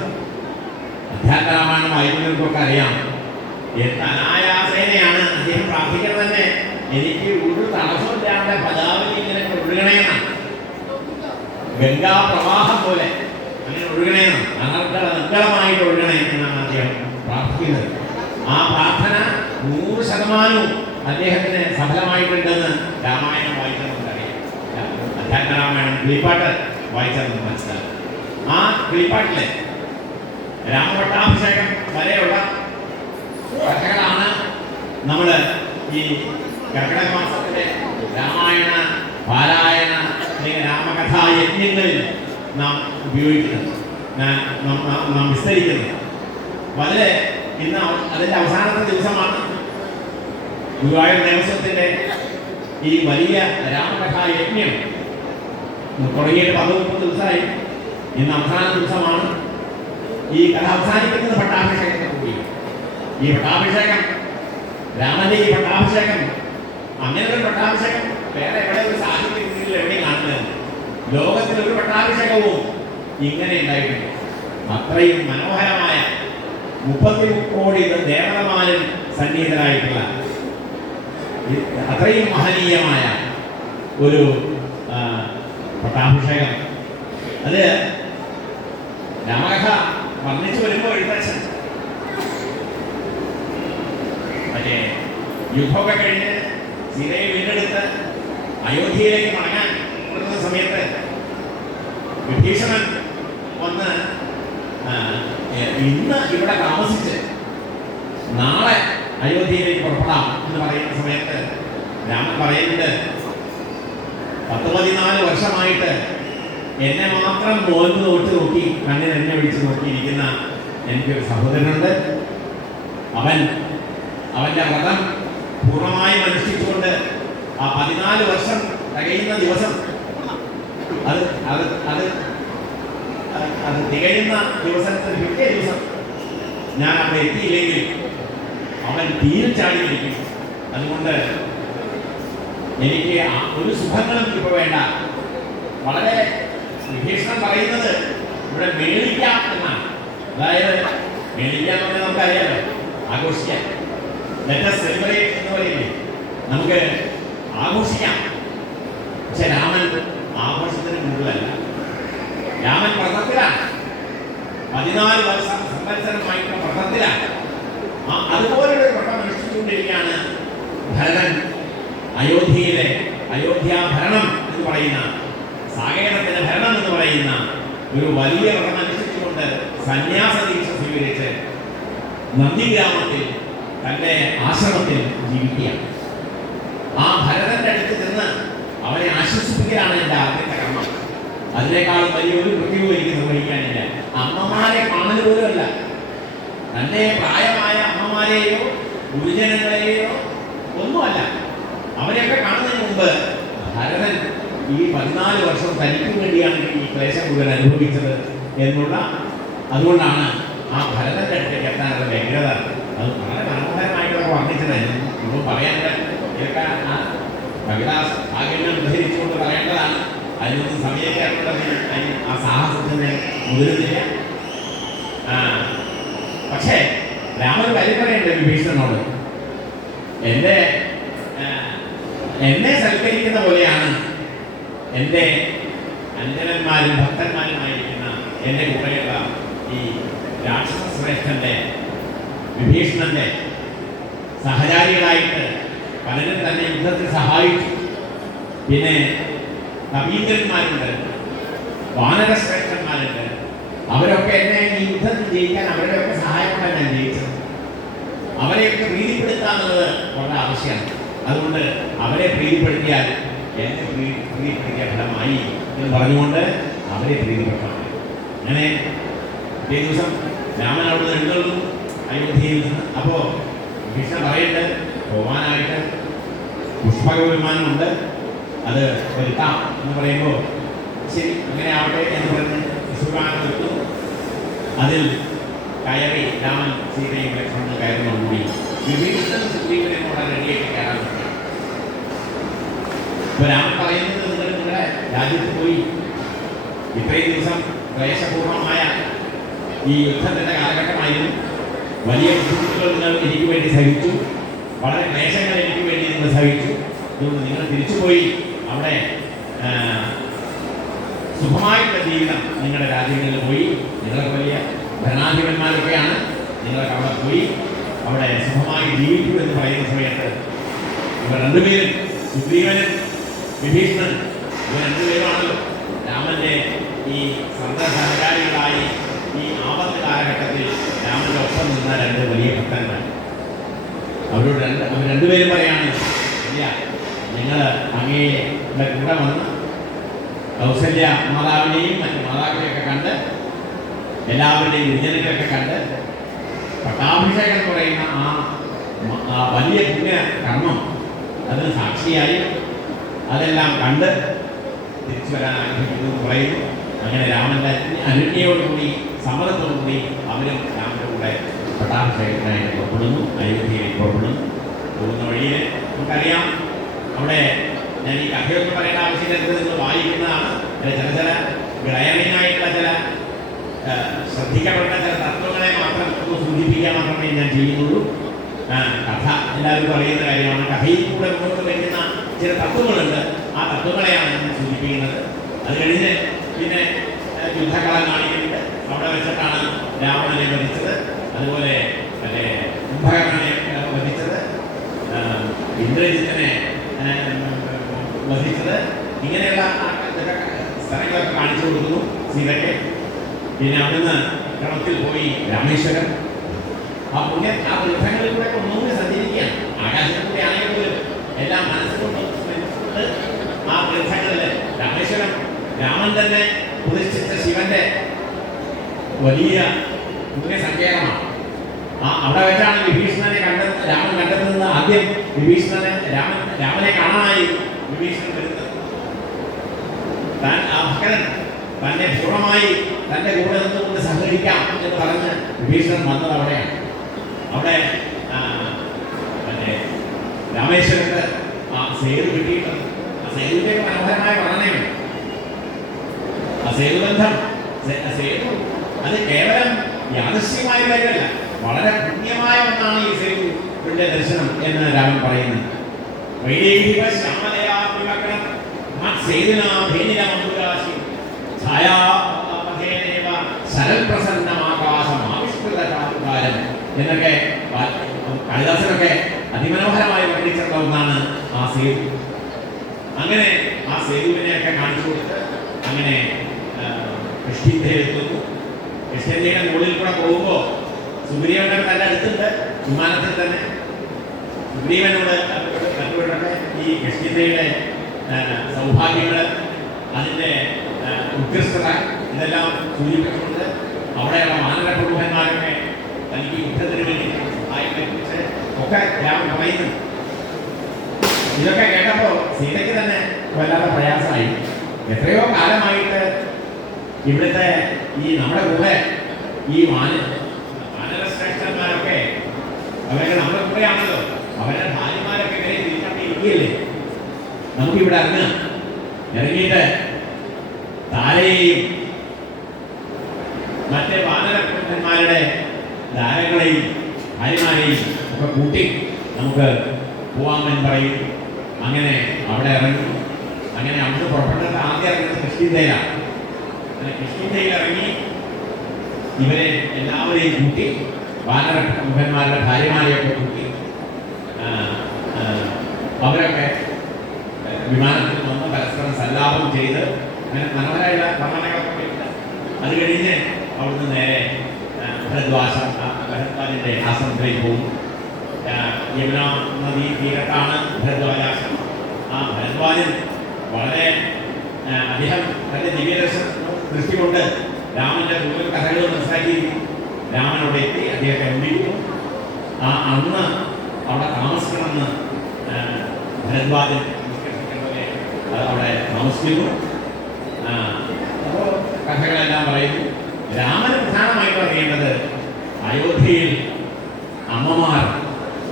അധ്യാത്മരാമായണം വായിക്കുന്നവർക്കൊക്കെ അറിയാം. എത്ര അനായാസേനയാണ് അദ്ദേഹം പ്രാർത്ഥിക്കുന്നത് തന്നെ. എനിക്ക് ഒരു തടസ്സമില്ലാതെ പദാവലി ഇങ്ങനെ ഒഴുകണേന്നാണ്, ഗംഗാ പ്രവാഹം പോലെ അങ്ങനെ ഒഴുകണേന്ന്, നിർഗളമായിട്ട് ഒഴുകണേ എന്നാണ് അദ്ദേഹം പ്രാർത്ഥിക്കുന്നത്. ആ പ്രാർത്ഥന 100% അദ്ദേഹത്തിന് സഫലമായിട്ടുണ്ടെന്ന് രാമായണം വായിച്ചാൽ നമുക്കറിയാം. അധ്യാത്മരാമായണം കിളിപ്പാട്ട് വായിച്ചാൽ നമുക്ക് മനസ്സിലാക്കും. ആ കിളിപ്പാട്ടിലെ രാമപട്ടാഭിഷേകം വരെയുള്ള കഥകളാണ് നമ്മൾ ഈ കർക്കിടക മാസത്തിലെ രാമായണ പാരായണ അല്ലെങ്കിൽ രാമകഥാ യജ്ഞങ്ങളിൽ നാം ഉപയോഗിക്കുന്നത്, നാം വിസ്തരിക്കുന്നത്. വളരെ ഇന്ന് അതിൻ്റെ അവസാനത്തെ ദിവസമാണ്. ഗുരുവായൂർ ദേവസ്വത്തിൻ്റെ ഈ വലിയ രാമകഥാ യജ്ഞം തുടങ്ങിയിട്ട് 10-30 ദിവസമായി. ഇന്ന് അവസാന ദിവസമാണ്. ഈ കഥ അവസാനിക്കുന്നത് പട്ടാഭിഷേകത്തെ കൂടി. ഈ പട്ടാഭിഷേകം, രാമന്റെ ഈ പട്ടാഭിഷേകം, അങ്ങനെ ഒരു പട്ടാഭിഷേകം വേറെ എവിടെ ഒരു സാഹിത്യത്തിൽ എവിടെയും കാണുന്നത്? ലോകത്തിൽ ഒരു പട്ടാഭിഷേകവും ഇങ്ങനെ ഉണ്ടായിട്ടുണ്ട്. അത്രയും മനോഹരമായ 30 കോടി ദേവതമാരിൽ സന്നിഹിതരായിട്ടുള്ള അത്രയും മഹനീയമായ ഒരു പട്ടാഭിഷേകം. അത് രാമകഥ വർണ്ണിച്ചു വരുമ്പോൾ എഴുത്തച്ഛൻ മറ്റേ യുദ്ധമൊക്കെ കഴിഞ്ഞ് സീതയെ വീണ്ടെടുത്ത് അയോധ്യയിലേക്ക് മടങ്ങാൻ കൊടുക്കുന്ന സമയത്ത് വിഭീഷണൻ വന്ന് ഇന്ന് ഇവിടെ താമസിച്ച് നാളെ അയോധ്യയിലേക്ക് പുറപ്പെടാം എന്ന് പറയുന്ന സമയത്ത് രാമൻ പറയുന്നുണ്ട്, 14 വർഷമായിട്ട് എന്നെ മാത്രം നോമ്പ് നോക്കി കണ്ണിൽ എന്നെ വിളിച്ച് നോക്കിയിരിക്കുന്ന എനിക്കൊരു സഹോദരനുണ്ട്. അവൻ്റെ വ്രതം പൂർണ്ണമായും അനുഷ്ഠിച്ചുകൊണ്ട് ആ 14 വർഷം തികയുന്ന ദിവസം അത് അത് അത് അത് തികയുന്ന ദിവസത്തിന് പിറ്റേ ദിവസം ഞാൻ അവിടെ എത്തിയില്ലെങ്കിൽ അവൻ തീരെ ചാടിയിരിക്കും. അതുകൊണ്ട് എനിക്ക് ഒരു സുഖങ്ങളും ഇപ്പോൾ വേണ്ട. വളരെ വിഭീഷണൻ പറയുന്നത് ഇവിടെ മേളിക്കാം എന്നാണ്. അതായത് മേളിക്കാം എന്ന് പറഞ്ഞാൽ നമുക്കറിയാലോ, ആഘോഷിക്കാം. ലെറ്റ് us celebrate എന്ന് പറയില്ലേ, നമുക്ക് ആഘോഷിക്കാം. പക്ഷെ രാമൻ ആഘോഷത്തിന് മുകളിലല്ല. രാമൻ വ്രതത്തിലാണ്, 14 സംവത്സരമായിട്ടുള്ള വ്രതത്തിലാണ്. അതുപോലൊരു വ്രതം അനുഷ്ഠിച്ചുകൊണ്ടിരിക്കുകയാണ് ഭരതൻ. അയോധ്യയിലെ അയോധ്യാഭരണം എന്ന് പറയുന്ന, സാകേതത്തിന്റെ ഭരണം എന്ന് പറയുന്ന ഒരു വലിയ വ്രതം അനുഷ്ഠിച്ചുകൊണ്ട് സന്യാസ ദീക്ഷ സ്വീകരിച്ച് നന്ദിഗ്രാമത്തിൽ തൻ്റെ ആശ്രമത്തിൽ ജീവിക്കുകയാണ്. ആ ഭരതന്റെ അടുത്ത് ചെന്ന് അവനെ ആശ്വസിപ്പിക്കുകയാണ് എൻ്റെ ആദ്യത്തെ കർമ്മം. അതിനേക്കാളും വലിയൊരു കൃത്യവും എനിക്ക് നിർവഹിക്കാനില്ല. അമ്മമാരെ കാണൽ പോലുമല്ല, തൻ്റെ പ്രായമായ അമ്മമാരെയോ ഗുരുജനങ്ങളെയോ ഒന്നുമല്ല, അവരെയൊക്കെ കാണുന്നതിന് മുമ്പ് ഭരതൻ ഈ 14 വർഷം തനിക്ക് വേണ്ടിയാണ് ഈ ക്ലേശം മുഴുവൻ അനുഭവിച്ചത് എന്നുള്ള, അതുകൊണ്ടാണ് ആ ഭരതന്റെ അടുത്തേക്ക് എത്താനുള്ള വ്യഗ്രത. അത് വളരെ മനോഹരമായിട്ട് വർണ്ണിച്ചത്. ഇപ്പോൾ പറയാനുള്ള ഇതൊക്കെ കവിദാസ് ആഗ്രഹം ധരിച്ചുകൊണ്ട് പറയേണ്ടതാണ്. അതിനൊന്നും സമീപിക്കാനുള്ളത് ആ സാഹസത്തിന് മുതിരുന്നില്ല. പക്ഷേ രാമൻ വലിപ്പറയുണ്ട് വിഭീഷണനോട്, എന്നെ സൽക്കരിക്കുന്ന പോലെയാണ് എൻ്റെ അഞ്ജനന്മാരും ഭക്തന്മാരുമായിരിക്കുന്ന എൻ്റെ കൂടെയുള്ള ഈ രാക്ഷസ ശ്രേഷ്ഠൻ്റെ വിഭീഷണന്റെ സഹചാരികളായിട്ട് പലരും തന്നെ യുദ്ധത്തിൽ സഹായിച്ചു. പിന്നെ കവീന്ദ്രന്മാരുണ്ട്, വാനരശ്രേഷ്ഠന്മാരുണ്ട്. അവരൊക്കെ എന്നെ ഈ യുദ്ധത്തിൽ ജയിക്കാൻ അവരുടെയൊക്കെ സഹായം കൊണ്ടാണ് ഞാൻ ജയിച്ചത്. അവരെയൊക്കെ പ്രീതിപ്പെടുത്താന്നുള്ളത് വളരെ ആവശ്യമാണ്. അതുകൊണ്ട് അവരെ പ്രീതിപ്പെടുത്തിയാൽ എന്നെ പ്രീതിപ്പെടുത്തിയ ഫലമായി എന്ന് പറഞ്ഞുകൊണ്ട് അവരെ പ്രീതിപ്പെടുത്തണം. അങ്ങനെ പിറ്റേ ദിവസം രാമൻ അവിടെ നിന്ന് എഴുന്നള്ളുന്നു അയോധ്യയിൽ നിന്ന്. അപ്പോൾ കൃഷ്ണൻ പറയുന്നത് പോകാനായിട്ട് പുഷ്പക വിമാനമുണ്ട്, അത് വരുത്താം എന്ന് പറയുമ്പോൾ ശരി അങ്ങനെ ആവട്ടെ എന്ന് പറഞ്ഞ് വിശ്വകാലം എടുത്തു. അതിൽ കയറി രാമൻ സീതയും ലക്ഷ്മണനും കയറുന്നതോടുകൂടി വിഭീഷണൻ സുഗ്രീവനോട് റെഡിയായിട്ട് കയറാൻ പറ്റും. ഇപ്പൊ രാമൻ പറയുന്നത് നിങ്ങൾ നിങ്ങളുടെ രാജ്യത്ത് പോയി ഇത്രയും ദിവസം ക്ലേശപൂർണമായ ഈ യുദ്ധത്തിന്റെ കാലഘട്ടമായിരുന്നു. വലിയ ബുദ്ധിമുട്ടുകൾ നിങ്ങൾ എനിക്ക് വേണ്ടി സഹിച്ചു, വളരെ ക്ലേശങ്ങൾ എനിക്ക് വേണ്ടി നിങ്ങൾ സഹിച്ചു. അതുകൊണ്ട് നിങ്ങൾ തിരിച്ചുപോയി അവിടെ സുഖമായിട്ടുള്ള ജീവിതം നിങ്ങളുടെ രാജ്യങ്ങളിൽ പോയി, നിങ്ങളെ വലിയ ഭരണാധിപന്മാരൊക്കെയാണ്, നിങ്ങളൊക്കെ അവിടെ പോയി അവിടെ സുഖമായി ജീവിക്കൂ എന്ന് പറയുന്ന സമയത്ത് ഇവർ രണ്ടുപേരും, സുഗ്രീവനും വിഭീഷണൻ, ഇവർ രണ്ടുപേരുമാണല്ലോ രാമന്റെ ഈ സന്ദർഭകാരികളായി ഈ ആപത്ത് കാലഘട്ടത്തിൽ രാമന്റെ ഒപ്പം നിന്ന രണ്ട് വലിയ ഭക്തന്മാർ. അവർ രണ്ടുപേരും പറയാണ്, ഇല്ല നിങ്ങൾ അങ്ങയുടെ കൂടെ വന്ന് കൗസല്യ മാതാവിനെയും മറ്റു മാതാക്കളെയൊക്കെ കണ്ട് എല്ലാവരുടെയും വിജനങ്ങളൊക്കെ കണ്ട് പട്ടാഭിഷേകം എന്ന് പറയുന്ന ആ വലിയ പുണ്യ കർമ്മം അതിന് സാക്ഷിയായി അതെല്ലാം കണ്ട് തിരിച്ചു വരാൻ ആഗ്രഹിക്കുന്നു എന്ന് പറയുന്നു. അങ്ങനെ രാമന്റെ അനുജ്ഞയോടുകൂടി സമ്മതത്തോടുകൂടി അവരും രാമന്റെ കൂടെ പട്ടാഭിഷേകത്തിനായിട്ട് പുറപ്പെടുന്നു, അയോധ്യയിലേക്ക് പുറപ്പെടുന്നു. പോകുന്ന വഴിയിൽ നമുക്കറിയാം, അവിടെ ഞാൻ ഈ കഥയൊക്കെ പറയേണ്ട ആവശ്യമില്ല, നിങ്ങൾ വായിക്കുന്നതാണ്. ചില ഗ്രഹണീയമായിട്ടുള്ള ചില ശ്രദ്ധിക്കപ്പെട്ട ചില തത്വങ്ങളെ മാത്രം ഒന്ന് സൂചിപ്പിക്കാൻ മാത്രമേ ഞാൻ ചെയ്യുന്നുള്ളൂ. കഥ എല്ലാവരും പറയുന്ന കാര്യമാണ്. കഥയിൽ കൂടെ മുന്നോട്ട് വയ്ക്കുന്ന ചില തത്വങ്ങളുണ്ട്, ആ തത്വങ്ങളെയാണ് ഞാൻ സൂചിപ്പിക്കുന്നത്. അത് കഴിഞ്ഞ് പിന്നെ യുദ്ധക്കളം കാണിക്കുന്നുണ്ട്. അവിടെ വെച്ചിട്ടാണ് രാവണനെ വധിച്ചത്, അതുപോലെ മറ്റേ കുംഭകർണനെ വധിച്ചത്, ഇന്ദ്രജിത്തിനെ വധിച്ചത്, ഇങ്ങനെയുള്ള സ്ഥലങ്ങളൊക്കെ കാണിച്ചു കൊടുക്കുന്നു സീതയ്ക്ക്. പിന്നെ അവിടുന്ന് ക്രമത്തിൽ പോയി രാമേശ്വരം, ആ വൃദ്ധങ്ങളിലൂടെ ഒന്നുകൂടി സഞ്ചരിക്കുകയാണ്. ആകാശത്തിലൂടെ ആണെങ്കിൽ എല്ലാം മനസ്സുകൊണ്ട് ആ വൃദ്ധങ്ങളില് രാമേശ്വരം രാമൻ തന്നെ പ്രതിഷ്ഠിച്ച ശിവന്റെ വലിയ പുണ്യ സങ്കേതമാണ്. അവിടെ വെച്ചാണ് വിഭീഷണനെ രാമൻ കണ്ടെത്തുന്നത്. ആദ്യം രാമനെ കാണാനായി വിഭീഷണൻ വരുന്നത്. താൻ ആ ഭക്തൻ തന്നെ പൂർണ്ണമായി തൻ്റെ കൂടെ നിന്നുകൊണ്ട് സഹകരിക്കാം എന്ന് പറഞ്ഞ് വിഭീഷണൻ വന്നത് അവിടെയാണ്. അവിടെ മറ്റേ രാമേശ്വരത്ത് ആ സേതു കിട്ടിയിട്ടുണ്ട്. ആ സേതുവിന്റെ മനോഹരമായ വർണ്ണനയുണ്ട്. ആ സേതുബന്ധം, സേതു അത് കേവലം യാദൃശ്യമായ കാര്യമല്ല, വളരെ പുണ്യമായ ഒന്നാണ് ഈ സേതുവിന്റെ ദർശനം എന്ന് രാമൻ പറയുന്നത്. എന്നൊക്കെ കാളിദാസനൊക്കെ അതിമനോഹരമായി വർണ്ണിച്ചിട്ടുള്ള ഒന്നാണ് ആ സേതു. അങ്ങനെ ആ സേതുവിനെയൊക്കെ കാണിച്ചു കൊടുത്ത് അങ്ങനെ കൃഷ്ണയെത്തുന്നു. കൃഷ്ണന്റെ മുകളിൽ കൂടെ പോകുമ്പോൾ സുഗ്രീവനോട് തന്റെ അടുത്തുണ്ട്, വിമാനത്തിൽ തന്നെ. സുഗ്രീവനോട് കണ്ടുകൊണ്ടൊക്കെ ഈ കൃഷ്ണയുടെ സൗഭാഗ്യങ്ങൾ, അതിൻ്റെ ഉത്കൃഷ്ടത ഇതെല്ലാം സൂചിപ്പിച്ചുകൊണ്ട് അവിടെയുള്ള മാനവ പ്രമുഖന്മാരൊക്കെ തനിക്ക് യുദ്ധത്തിന് വേണ്ടി സഹായിക്കുറിച്ച് ഒക്കെ രാമൻ പറയുന്നു. ഇതൊക്കെ കേട്ടപ്പോൾ സീതയ്ക്ക് തന്നെ വല്ലാത്ത പ്രയാസമായി. എത്രയോ കാലമായിട്ട് ഇവിടുത്തെ ഈ നമ്മുടെ കൂടെ ഈ മാനവശ്രേഷ്ഠന്മാരൊക്കെ അവരൊക്കെ നമ്മുടെ കൂടെയാണല്ലോ, അവരുടെ ഭാര്യമാരൊക്കെ ഇവരെ തിരിച്ചറിയില്ലേ. നമുക്കിവിടെ ഇറങ്ങിയിട്ട് താരയെയും മറ്റേ വാനരന്മാരുടെ ധാരകളെയും ഭാര്യമാരെയും ഒക്കെ കൂട്ടി നമുക്ക് പോവാമെന്ന് പറയും. അങ്ങനെ അവിടെ ഇറങ്ങി. അങ്ങനെ അന്ന് പുറപ്പെട്ടത് ആദ്യം ഇറങ്ങുന്നത് കിഷ്കിന്ധയിലാണ്. അങ്ങനെ കിഷ്കിന്ധയിൽ ഇറങ്ങി ഇവരെ എല്ലാവരെയും കൂട്ടി, വാനരമുഖന്മാരുടെ ഭാര്യമാരെയൊക്കെ കൂട്ടി അവരൊക്കെ വിമാനത്തിൽ വന്ന് പരസ്പരം സല്ലാപം ചെയ്ത് അങ്ങനെ മനോഹരമായ വർണ്ണനകളൊക്കെ. അത് കഴിഞ്ഞ് അവിടുന്ന് നേരെ ഭരദ്വാജിന്റെ ആശ്രമത്തിലേക്ക് പോകും. യമുനാ നദീ തീരത്താണ് ഭരദ്വാജാശ്രമം. ആ ഭരദ്വാജൻ വളരെ അദ്ദേഹം തന്റെ ദൃഷ്ടി കൊണ്ട് രാമന്റെ കൂടുതൽ കഥകൾ മനസ്സിലാക്കിയിരിക്കും. രാമനോട് എത്തി അദ്ദേഹത്തെ ഒന്നിക്കുന്നു. അന്ന് അവിടെ താമസിക്കണമെന്ന് ഭരദ്വാജൻ അവിടെ താമസിക്കുന്നു. അപ്പോൾ കഥകളെല്ലാം പറയുന്നു. രാമന് പ്രധാനമായിട്ട് അറിയേണ്ടത് അയോധ്യയിൽ അമ്മമാർ,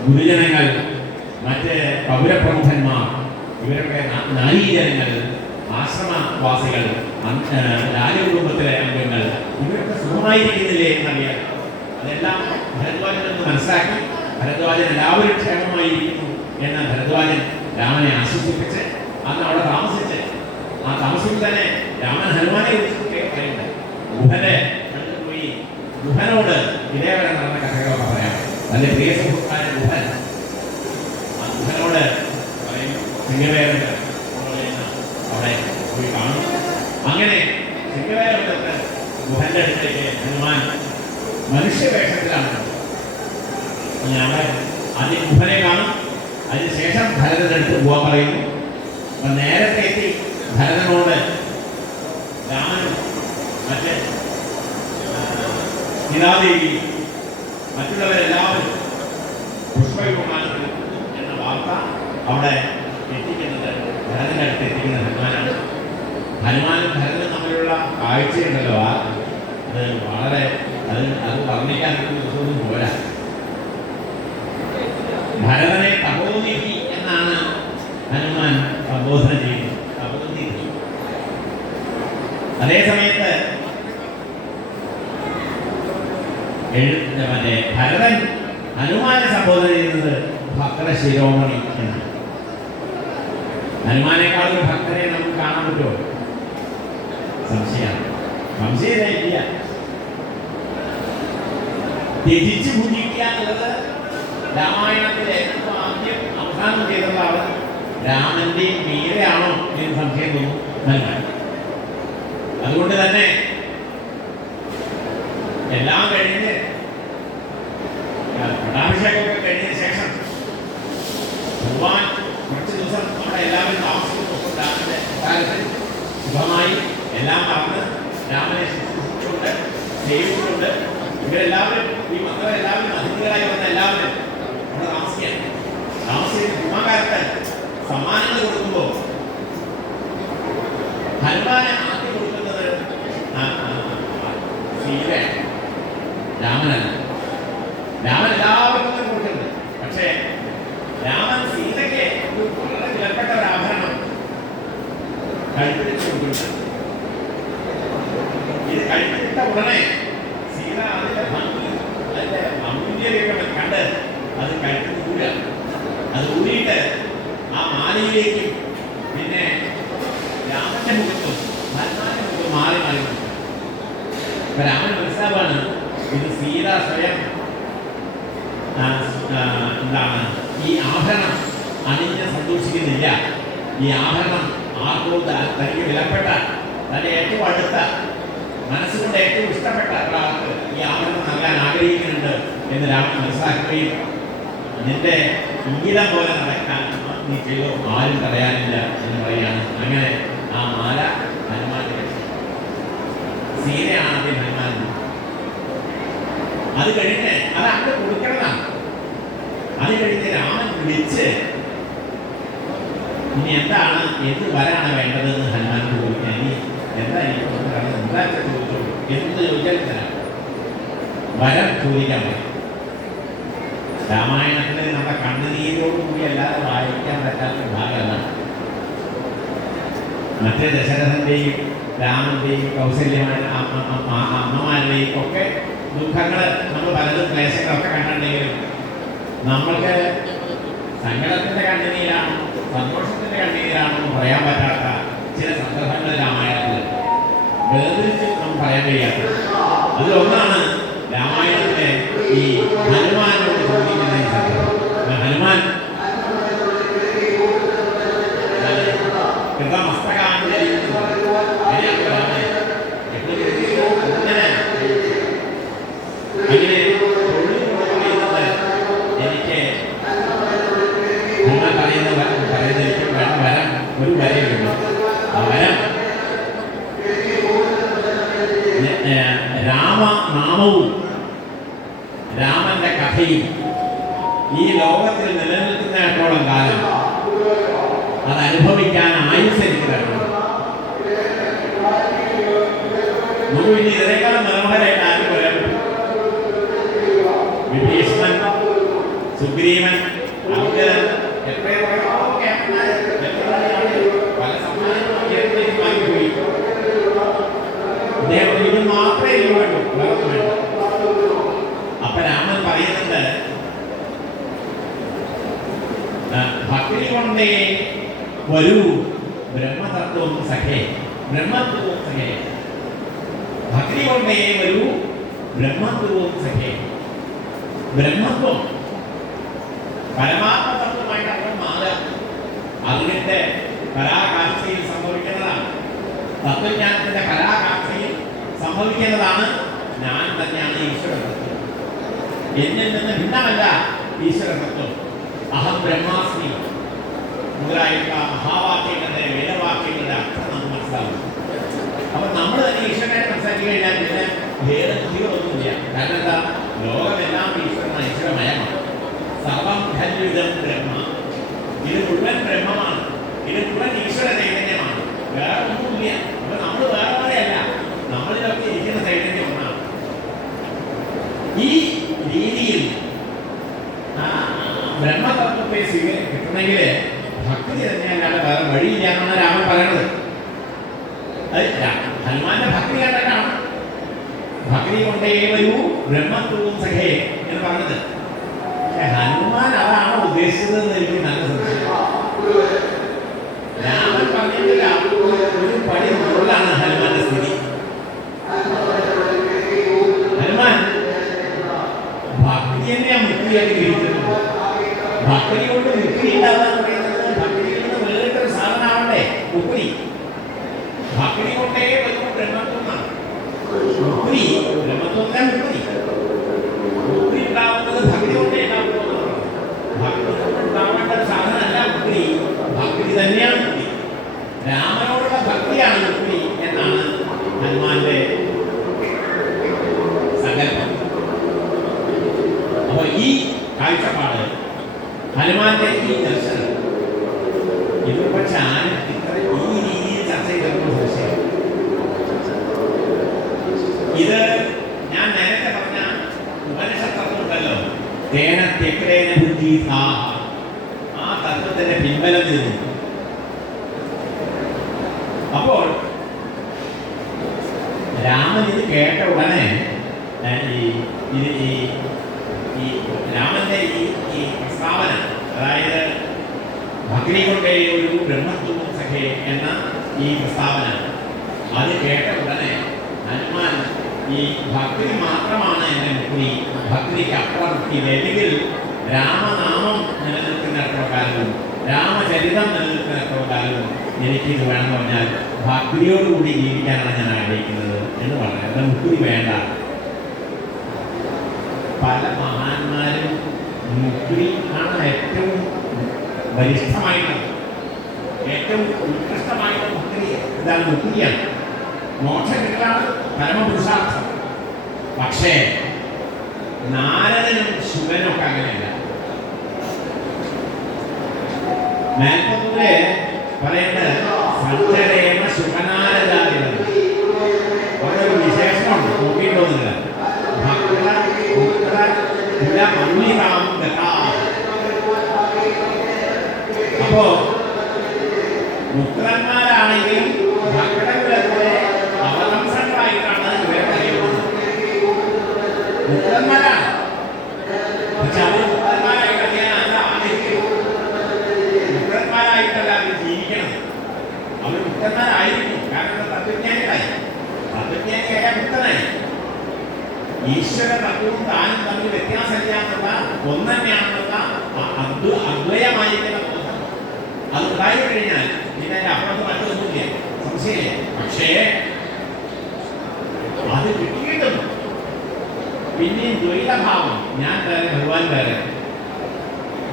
ഗുരുജനങ്ങൾ, മറ്റ് പൗരപ്രമുഖന്മാർ, ഇവരൊക്കെ നാരീജനങ്ങൾ, ആശ്രമവാസികൾ, രാജകുടുംബത്തിലെ അംഗങ്ങൾ, ഇവരൊക്കെ സുഖമായിരിക്കുന്നില്ലേ എന്നറിയാം. അതെല്ലാം ഭരദ്വാജൻ എന്ന് മനസ്സിലാക്കി ഭരദ്വാജൻ എല്ലാവരും ക്ഷേമമായിരിക്കുന്നു എന്ന് ഭരദ്വാജൻ രാമനെ ആശ്വസിപ്പിച്ച് അന്ന് അവിടെ താമസിച്ച് ആ താമസിൽ തന്നെ രാമൻ ഹനുമാനെ കുറിച്ച് പറയുന്നുണ്ട്. ഗുഹനെ പോയി ഗുഹനോട് ഇതേവരെ നടന്ന കഥകളൊക്കെ പറയാം. തന്റെ പ്രിയ സുഹൃത്തായ ഗുഹൻ ആ ഗുഹനോട് പറയും സിംഗവേറുണ്ട് അവിടെ പോയി കാണും. അങ്ങനെ സിംഗവേറുണ്ടെന്ന് ഗുഹന്റെ അടുത്തേക്ക് ഹനുമാൻ മനുഷ്യവേഷത്തിലാണ്. അവിടെ ആദ്യം ഗുഹനെ കാണും. അതിനുശേഷം ഭരതനെടുത്ത് പോകാൻ പറയുന്നു. അപ്പൊ നേരത്തെ എത്തി ഭരതനോട് രാമനും മറ്റ് സീതാദേവി മറ്റുള്ളവരെല്ലാവരും പുഷ്പവിമാനത്തിൽ എന്ന വാർത്ത അവിടെ എത്തിക്കുന്നത് ഭരതന്റെ അടുത്ത് എത്തിക്കുന്ന ഹനുമാനാണ്. ഹനുമാനും ഭരതനും തമ്മിലുള്ള കാഴ്ചയുണ്ടല്ലോ, അത് വളരെ അത് വർണ്ണിക്കാൻ ദിവസമൊന്നും പോരാ. ഭരതനെ തപോനിധി എന്നാണ് ഹനുമാൻ സംബോധന ചെയ്യുന്നത്. തപോനിധി. അതേസമയത്ത് ഭരതൻ ഹനുമാനെ സംബോധന ചെയ്യുന്നത് ഭക്ത ശിരോമണി എന്നാണ്. ഹനുമാനേക്കാളൊരു ഭക്തനെ നമുക്ക് കാണാൻ പറ്റുമോ? സംശയമില്ല. ത്യജിച്ച് ഭുജിക്കുക എന്നുള്ളത് രാമായണത്തിലെ ഏറ്റവും ആദ്യം അവസാനം ചെയ്തത് അവർ രാമന്റെ മീരയാണോ എന്ന് സംശയം തോന്നും. അതുകൊണ്ട് തന്നെ എല്ലാം കഴിഞ്ഞ് പട്ടാഭിഷേകമൊക്കെ കഴിഞ്ഞതിന് ശേഷം പോവാൻ കുറച്ച് ദിവസം അവിടെ എല്ലാവരും താമസിക്കുന്നു. രാമന്റെ കാലത്ത് സുഖമായി എല്ലാം മറന്ന് രാമനെ ശുശ്രൂഷിച്ചുകൊണ്ട് സേവിച്ചുകൊണ്ട് ഇവരെല്ലാവരും ഈ മക്കളെല്ലാവരും അതിഥികളായി വന്ന എല്ലാവരും അവിടെ താമസിച്ച് സിംഹകാലത്ത് സമ്മാനങ്ങൾ കൊടുക്കുമ്പോൾ ഹനുമാനെ ആദ്യം കൊടുക്കുന്നത് സീത, രാമനല്ല. രാമൻ എല്ലാവർക്കും കൊടുക്കുന്നുണ്ട്. പക്ഷേ രാമൻ സീതയ്ക്ക് വളരെ വിലപ്പെട്ട ഒരു ആഭരണം കഴുത്തിട്ട് കൊടുക്കുന്നുണ്ട്. ഇത് കഴുത്തിട്ട ഉടനെ സീത അതിന്റെ ഭംഗി, അതിന്റെ അമൂല്യതയൊക്കെ കണ്ട് അത് കഴുത്തിൽ ഊരുക. അത് ഊരിയിട്ട് ആ മാലയിലേക്കും പിന്നെ രാമന്റെ മുഖത്തും ഹനുമാന്റെ മുഖത്തും മാറി മാറി. അപ്പൊ രാമൻ മനസ്സിലാവാണ് ഇത് സീത സ്വയം എന്താണ് ഈ ആഭരണം അണിഞ്ഞ് സന്തോഷിക്കുന്നില്ല. ഈ ആഭരണം ആർക്കോ തനിക്ക് വിലപ്പെട്ട, തന്റെ ഏറ്റവും അടുത്ത, മനസ്സുകൊണ്ട് ഏറ്റവും ഇഷ്ടപ്പെട്ട ഒരാൾക്ക് ഈ ആഭരണം നൽകാൻ ആഗ്രഹിക്കുന്നുണ്ട് എന്ന് രാമൻ മനസ്സിലാക്കുകയും നിന്റെ ഇംഗിതം പോലെ നടക്കാൻ നീ ചെയ്തോ, ആരും തടയാനില്ല എന്ന് പറയുകയാണ്. അങ്ങനെ ആ മാല ഹനുമാന്റെ സീതയാണ് ആദ്യം ഹനുമാൻ. അത് കഴിഞ്ഞ് അത് അങ്ങ് കൊടുക്കണതാണ്. അത് കഴിഞ്ഞ് രാമൻ വിളിച്ച് ഇനി എന്താണ്, എന്ത് വരാണ് വേണ്ടതെന്ന് ഹനുമാൻ ചോദിക്കാൻ. ഇനി എന്താ എന്താ ചോദിച്ചോളൂ, എന്ത് ചോദിച്ചാൽ തരാം. വരം ചോദിക്കാൻ പറയും. രാമായണത്തിന് നമ്മുടെ കണ്ണുനീരോടുകൂടി അല്ലാതെ വായിക്കാൻ പറ്റാത്ത ഭാഗമല്ല. മറ്റേ ദശരഥന്റെയും രാമന്റെയും കൗസല്യമായ അമ്മമാരുടെയും ഒക്കെ ദുഃഖങ്ങൾ നമ്മൾ പലതും ക്ലേശങ്ങളൊക്കെ കണ്ടിട്ടുണ്ടെങ്കിലും നമ്മൾക്ക് സങ്കടത്തിന്റെ കണ്ണുനീരാണോ സന്തോഷത്തിന്റെ കണ്ണുനീരാണോ എന്ന് പറയാൻ പറ്റാത്ത ചില സന്ദർഭങ്ങൾ രാമായണത്തിൽ വേർതിരിച്ച് നമുക്ക് പറയാൻ കഴിയാത്ത. അതിലൊന്നാണ് രാമായണത്തിലെ ഈ ഹനുമാനോട് ചോദിക്കുന്ന ഈ സന്ദർഭം. ഹനുമാൻ കൃതമസ്തകാഞ്ജലി അങ്ങനെ എനിക്ക് നിങ്ങൾ പറയുന്നത് എനിക്ക് വരം ഒരു വരയുണ്ട്. ആ വരം രാമനാമവും രാമന്റെ കഥയും ഈ ലോകത്തിൽ നിലനിൽക്കുന്നിടത്തോളം കാലം അത് അനുഭവിക്കാൻ ആയുസ് എനിക്ക് തരണം. നമുക്ക് പിന്നെ ഇതിനേക്കാളും മനോഹരമായിട്ട് ആരും പറയാൻ പറ്റും? വിഭീഷണൻ, സുഗ്രീവൻ, അർജുനൻ, എത്രയോ ക്യാപ്റ്റന്മാര് പല സമ്മാനങ്ങളും വാങ്ങിപ്പോയി. ഇദ്ദേഹം ഇത് മാത്രമേ ഇത് വേണ്ടൂ, വേറെ വേണ്ട. അപ്പൊ രാമൻ പറയുന്നത് ഭക്തി കൊണ്ടേ വരൂ ബ്രഹ്മതത്വം സഖേ, ബ്രഹ്മത്വവും സഖേ. ഭക്തി കൊണ്ടേ വരൂ ബ്രഹ്മത്വവും സഖേ. ബ്രഹ്മത്വം പരമാത്മതത്വമായിട്ട് അവിടെ മാറുക. അതിന്റെ പരാകാഷ്ഠയിൽ സംഭവിക്കുന്നതാണ്. തത്വജ്ഞാനത്തിന്റെ പരാകാഷ്ഠയിൽ സംഭവിക്കുന്നതാണ് ഞാൻ തന്നെയാണ് ഈശ്വരതത്വം. എന്നിൽ നിന്ന് ഭിന്നമല്ല ഈശ്വരതത്വം. അഹം ബ്രഹ്മാസ്മി മുതലായിട്ടുള്ള മഹാവാക്യങ്ങളുടെ വേദവാക്യങ്ങളുടെ അർത്ഥം നമുക്ക് മനസ്സിലാവും. അപ്പൊ നമ്മൾ തന്നെ ഈശ്വരനെ മനസ്സിലാക്കി കഴിഞ്ഞാൽ പിന്നെ ഭേദബുദ്ധികളൊന്നുമില്ല. കാരണം എന്താ? ലോകമെല്ലാം ഈശ്വരമയമാണ്. സർവം ഖല്വിദം ബ്രഹ്മ. ഇത് മുഴുവൻ ബ്രഹ്മമാണ്. ഇത് മുഴുവൻ ഈശ്വര ചൈതന്യമാണ്. വേറെ ഒന്നുമില്ല. അപ്പൊ നമ്മൾ വേറെ പോലെയല്ല, നമ്മളിലൊക്കെ ഇരിക്കുന്ന ചൈതന്യം ഒന്നാണ്. ഈ രീതിയിൽ ബ്രഹ്മതത്വത്തെ കിട്ടണമെങ്കിൽ ഭക്തി തന്നെയല്ലാതെ വേറെ വഴിയില്ല എന്നാണ് രാമൻ പറയണത്. അത് ഹനുമാന്റെ ഭക്തി കണ്ടിട്ടാണ് ഭക്തി കൊണ്ടേ വരൂ ബ്രഹ്മത്വവും സഖേ എന്ന് പറഞ്ഞത്. ഹനുമാൻ അതാണ് ഉദ്ദേശിച്ചതെന്ന് എനിക്ക് നല്ല സംശയം. രാമൻ പറഞ്ഞിട്ടില്ല, ഒരു പടി മുകളിലാണ് ഹനുമാന്റെ സ്ഥിതി. ഹനുമാൻ ഭക്തി തന്നെയാണ് മുക്തിയായിട്ട് ഗ്രഹിച്ചിട്ടുണ്ട്. ഭക്തി കൊണ്ട് മുക്തി ഉണ്ടാവുക എന്ന് പറയുന്നത് ഭക്തിയിൽ നിന്ന് വേറിട്ടൊരു സാധനമാവണ്ടേ മുക്തി. ഭക്തി കൊണ്ടേ വരൂ ബ്രഹ്മത്വമാണ് മുക്തി. ബ്രഹ്മത്വം മുക്തി. മുക്തി ഉണ്ടാവുന്നത് ഭക്തി കൊണ്ടേ ഉണ്ടാവുന്നത്. ഭക്തി കൊണ്ടുണ്ടാവേണ്ട സാധനമല്ല മുക്തി. ഭക്തി തന്നെയാണ് മുക്തി. രാമനോടുള്ള ഭക്തിയാണ് മുക്തി എന്നാണ് ഹനുമാന്റെ സങ്കല്പം. അപ്പൊ ഈ കാഴ്ചപ്പാട്, ഹനുമാന്റെ ഈ ദർശനം, ഇത് പക്ഷെ ആരും ഇത്ര ഈ രീതിയിൽ ചർച്ച ചെയ്തപ്പോൾ സംശയം. ഇത് ഞാൻ നേരത്തെ പറഞ്ഞ ഉപനിഷത്ത് തത്വമുണ്ടല്ലോ, തേന തെക്രേന ബുദ്ധി ആ തത്വത്തിന്റെ പിൻബലം നിന്നു. അപ്പോൾ രാമൻ ഇത് കേട്ട ഉടനെ ഈ രാമന്റെ ഈ പ്രസ്താവന, അതായത് ഭക്തി കൊണ്ടേ ഒരു ബ്രഹ്മത്വവും സഖേ എന്ന ഈ പ്രസ്താവന, അത് കേട്ട ഉടനെ ഹനുമാൻ ഈ ഭക്തി മാത്രമാണ് എൻ്റെ മുക്തി, ഭക്തിക്ക് അപ്പുറം മുക്തി അല്ലെങ്കിൽ രാമനാമം നിലനിൽക്കുന്നിടത്തോളം കാലവും രാമചരിതം നിലനിൽക്കുന്നിടത്തോളം കാലവും എനിക്കിത് വേണമെന്ന് പറഞ്ഞാൽ ഭക്തിയോടുകൂടി ജീവിക്കാനാണ് ഞാൻ ആഗ്രഹിക്കുന്നത് എന്ന് പറഞ്ഞത്. അത് മുക്തി വേണ്ട. പല മഹാന്മാരും മുക്തി ആണ് ഏറ്റവും വരിഷ്ഠമായിട്ടുള്ളത്, ഏറ്റവും ഉത്കൃഷ്ടമായിട്ടുള്ള മുക്തി. ഇതാണ് മുക്തിയാണ്. മോക്ഷം കിട്ടാണ് പരമപുരുഷാർത്ഥം. പക്ഷേ നാരദനും ശുഗനും ഒക്കെ അങ്ങനെയല്ല. മേൽപ്പത്തൂര് പറയുന്നത് സഞ്ചരേമ ശുഗനാരദാരികൾ. അതൊരു വിശേഷമുണ്ട്, നോക്കിയിട്ടൊന്നുമില്ല. അപ്പോ മുക്തന്മാരാണെങ്കിലും ഭക്തകുലത്തിലെ അവതംസങ്ങളായിട്ടാണ് ഇവരെ പറയുന്നത്. മുക്തന്മാരാണ്, പക്ഷെ അവർ മുക്തന്മാരായിട്ട് ഞാൻ ആഗ്രഹിക്കുന്നു. മുക്തന്മാരായിട്ടല്ല അവർ ജീവിക്കണം. അവർ മുക്തന്മാരായിരിക്കും. കാരണം തത്വജ്ഞാനികളായി. തത്വജ്ഞാനിയായ മുക്തനായി. ഈശ്വര തത്വവും താനും തമ്മിൽ വ്യത്യാസമില്ലാന്നുള്ള ഒന്നെന്നെയാണെന്നുള്ള അദ്വയമായിരിക്കുന്ന ബോധം അത് ഉണ്ടായി കഴിഞ്ഞാൽ പിന്നെ അതിന്റെ അപ്പുറത്ത് മറ്റൊന്നുമില്ല, സംശയമില്ല. പക്ഷേ അത് കിട്ടിയിട്ടും പിന്നെയും ദ്വൈതഭാവം, ഞാൻ വേറെ ഭഗവാൻ വേറെ,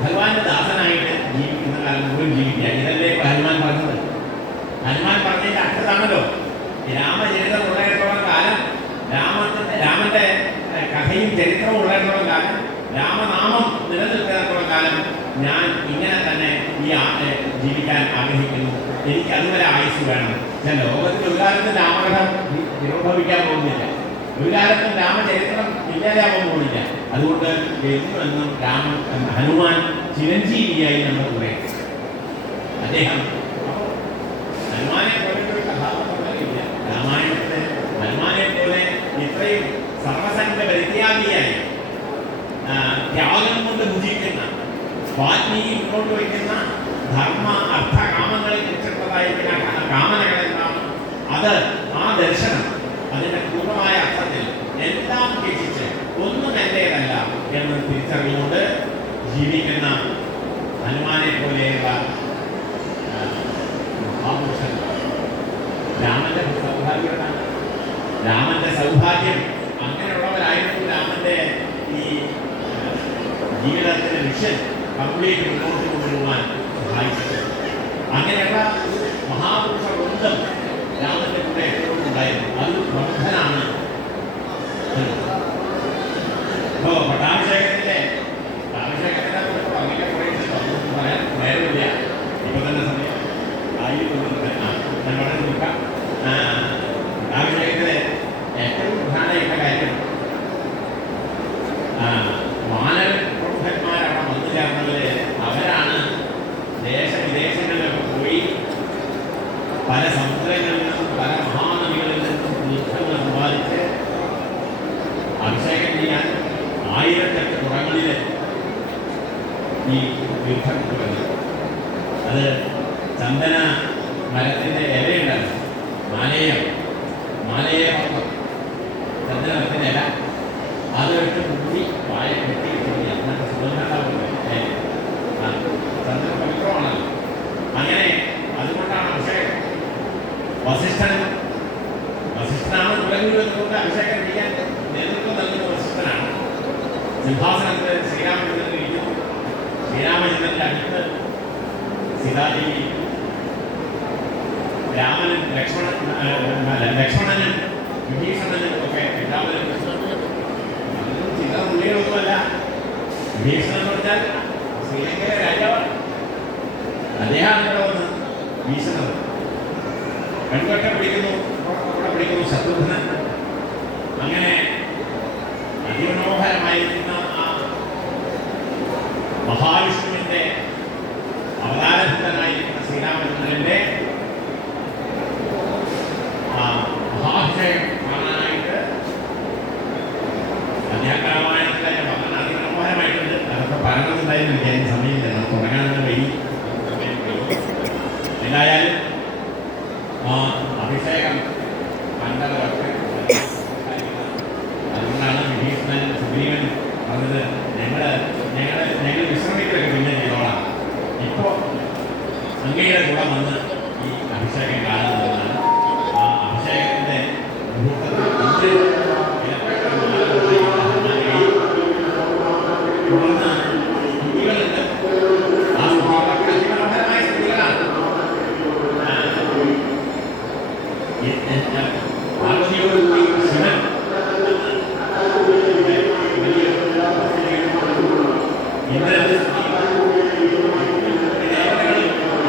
ഭഗവാന്റെ ദാസനായിട്ട് ജീവിക്കുന്ന കാലം മുഴുവൻ ജീവിക്കുക. ഇതല്ലേ ഹനുമാൻ പറഞ്ഞത്. ഹനുമാൻ പറഞ്ഞതിന്റെ അർത്ഥത്താണല്ലോ രാമചരിതം ഉള്ളിടത്തോളം കാലം, രാമന്റെ കഥയും ചരിത്രവും ഉള്ളിടത്തോളം കാലം, രാമനാമം നിലനിൽക്കുന്നിടത്തോളം കാലം ഞാൻ ഇങ്ങനെ തന്നെ ഈ ജീവിക്കാൻ ആഗ്രഹിക്കുന്നു. എനിക്ക് അതുവരെ ആയുസ് വേണം. ഞാൻ ലോകത്തിൽ ഒരു കാലത്ത് രാമകഥ നിരോഭവിക്കാൻ പോകുന്നില്ല, ഒരു കാലത്തും രാമചരിത്രം ഇല്ലാതാവാൻ പോകുന്നില്ല. അതുകൊണ്ട് എന്നും ഹനുമാൻ ചിരഞ്ജീവിയായി നമ്മൾ പറയും. അദ്ദേഹം ഹനുമാനെ പോലെയുള്ള കഥാപാത്രങ്ങളില്ല. രാമായണത്തിന് ഹനുമാനെ പോലെ ഇത്രയും സർവസംഘ പരിത്യാഗിയായി ത്യാഗം കൊണ്ട് ഭുജിക്കുന്ന വാൽമീകി മുന്നോട്ട് വയ്ക്കുന്ന ധർമ്മ അർത്ഥ കാമങ്ങളെ കുറിച്ചിട്ടുള്ളതായിരിക്കുന്ന കാമനകൾ എന്താണ്, അത് ആ ദർശനം അതിൻ്റെ പൂർണ്ണമായ അർത്ഥത്തിൽ എല്ലാം ത്യജിച്ച് ഒന്നും എന്റേതല്ല എന്ന് തിരിച്ചറിഞ്ഞുകൊണ്ട് ജീവിക്കുന്ന ഹനുമാനെ പോലെയുള്ള മഹാപുരുഷൻ രാമന്റെ സൗഭാഗ്യമാണ്. രാമന്റെ സൗഭാഗ്യം അങ്ങനെയുള്ളവരായിരുന്നു രാമന്റെ ഈ ജീവിതത്തിന്റെ മിഷൻ കംപ്ലീറ്റ് മുന്നോട്ട് കൊണ്ടുപോകാൻ സഹായിച്ചത്. അങ്ങനെയുള്ള മഹാപുരുഷ വൃന്ദം രാമന്റെ കൂടെ എപ്പോഴും ഉണ്ടായിരുന്നു. അത് പ്രബുദ്ധനാണ്. ഇപ്പോ പട്ടാഭിഷേകത്തിന്റെ അങ്ങനെ പറയാൻ നേരമില്ല. ഇപ്പൊ തന്നെ സമയം ഞാൻ വളരെ നോക്കാം. പട്ടാഭിഷേകത്തിലെ ഏറ്റവും പ്രധാനമായിട്ടുള്ള കാര്യം വാനര പ്രമുഖന്മാരവിടെ വന്നു ചേർന്നതിൽ അവരാണ് ദേശവിദേശങ്ങളിലൊക്കെ പോയി പല സമുദ്രങ്ങളിൽ നിന്നും പല മഹാനദികളിൽ നിന്നും തീർത്ഥങ്ങൾ സമ്പാദിച്ച് അഭിഷേകം ചെയ്യാൻ ആയിരത്തെട്ട് പുറങ്ങളിൽ ഈ തീർത്ഥം കൊണ്ടുവരുന്നത്. അത് ചന്ദന മരത്തിൻ്റെ ഇലയുണ്ടല്ലോ, മാലേയം ചന്ദന മരത്തിൻ്റെ ഇല അത് വെച്ച് മുടി വായ കെട്ടി എന്നിട്ട് സുഗന്ധമുണ്ട്. ചന്ദന പവിത്രമാണല്ലോ. അങ്ങനെ അതുകൊണ്ടാണ് അഭിഷേകം. വസിഷ്ഠനാണ് കുലഗുരു എന്നുകൊണ്ട് അഭിഷേകം ചെയ്യാൻ നേതൃത്വം നൽകുന്ന വസിഷ്ഠനാണ്. സിംഹാസനത്തിൽ ശ്രീരാമചന്ദ്രൻ ഇരിക്കുന്നു. ശ്രീരാമചന്ദ്രന്റെ അടുത്ത് സീതാദേവി, രാമനും ലക്ഷ്മണനും വിഭീഷണനും ഒക്കെ എല്ലാവരും ചില പുള്ളികളൊന്നുമല്ല. വിഭീഷണൻ എന്ന് പറഞ്ഞാൽ ശ്രീലങ്കയിലെ രാജാവാണ്. അദ്ദേഹമാണ് ഇവിടെ വന്ന് വീശുന്നത്. കൺവട്ടം പിടിക്കുന്നു, അവിടെ പിടിക്കുന്നു ശത്രുഘ്നൻ. അങ്ങനെ അതിമനോഹരമായിരിക്കുന്ന ആ മഹാവിഷ്ണുവിന്റെ അവതാരഭൂതനായിരിക്കുന്ന ശ്രീരാമചന്ദ്രന്റെ മഹാഭിഷേകം കാണാനായിട്ട് അധ്യാത്മരാമായണത്തിലെ വളരെ അതിമനോഹരമായിട്ടുണ്ട്. അതൊക്കെ പറഞ്ഞിട്ടുണ്ടായിരുന്നു. എനിക്ക് സമയമില്ല, നമുക്ക് തുടങ്ങാനുള്ള വഴി. എന്തായാലും ആ അഭിഷേകം കണ്ടവരൊക്കെ അതുകൊണ്ടാണ് വിഭീഷണൻ സുഗ്രീവൻ പറഞ്ഞത്, ഞങ്ങൾ വിശ്രമിക്കുകയൊക്കെ പിന്നെ ചെയ്തോളാം, ഇപ്പോൾ അങ്ങയുടെ കൂടെ വന്ന് ഈ അഭിഷേകം കാണുന്നതാണ്. ആ അഭിഷേകത്തിന്റെ മുഹൂർത്തത്തിൽ തുടർന്ന് സ്തുതികളുണ്ട്. ആ സ്തുതികളൊക്കെ അതിമനോഹരമായ സ്തുതികളാണ്. പാർവതിയോടുകൂടി ശിവൻ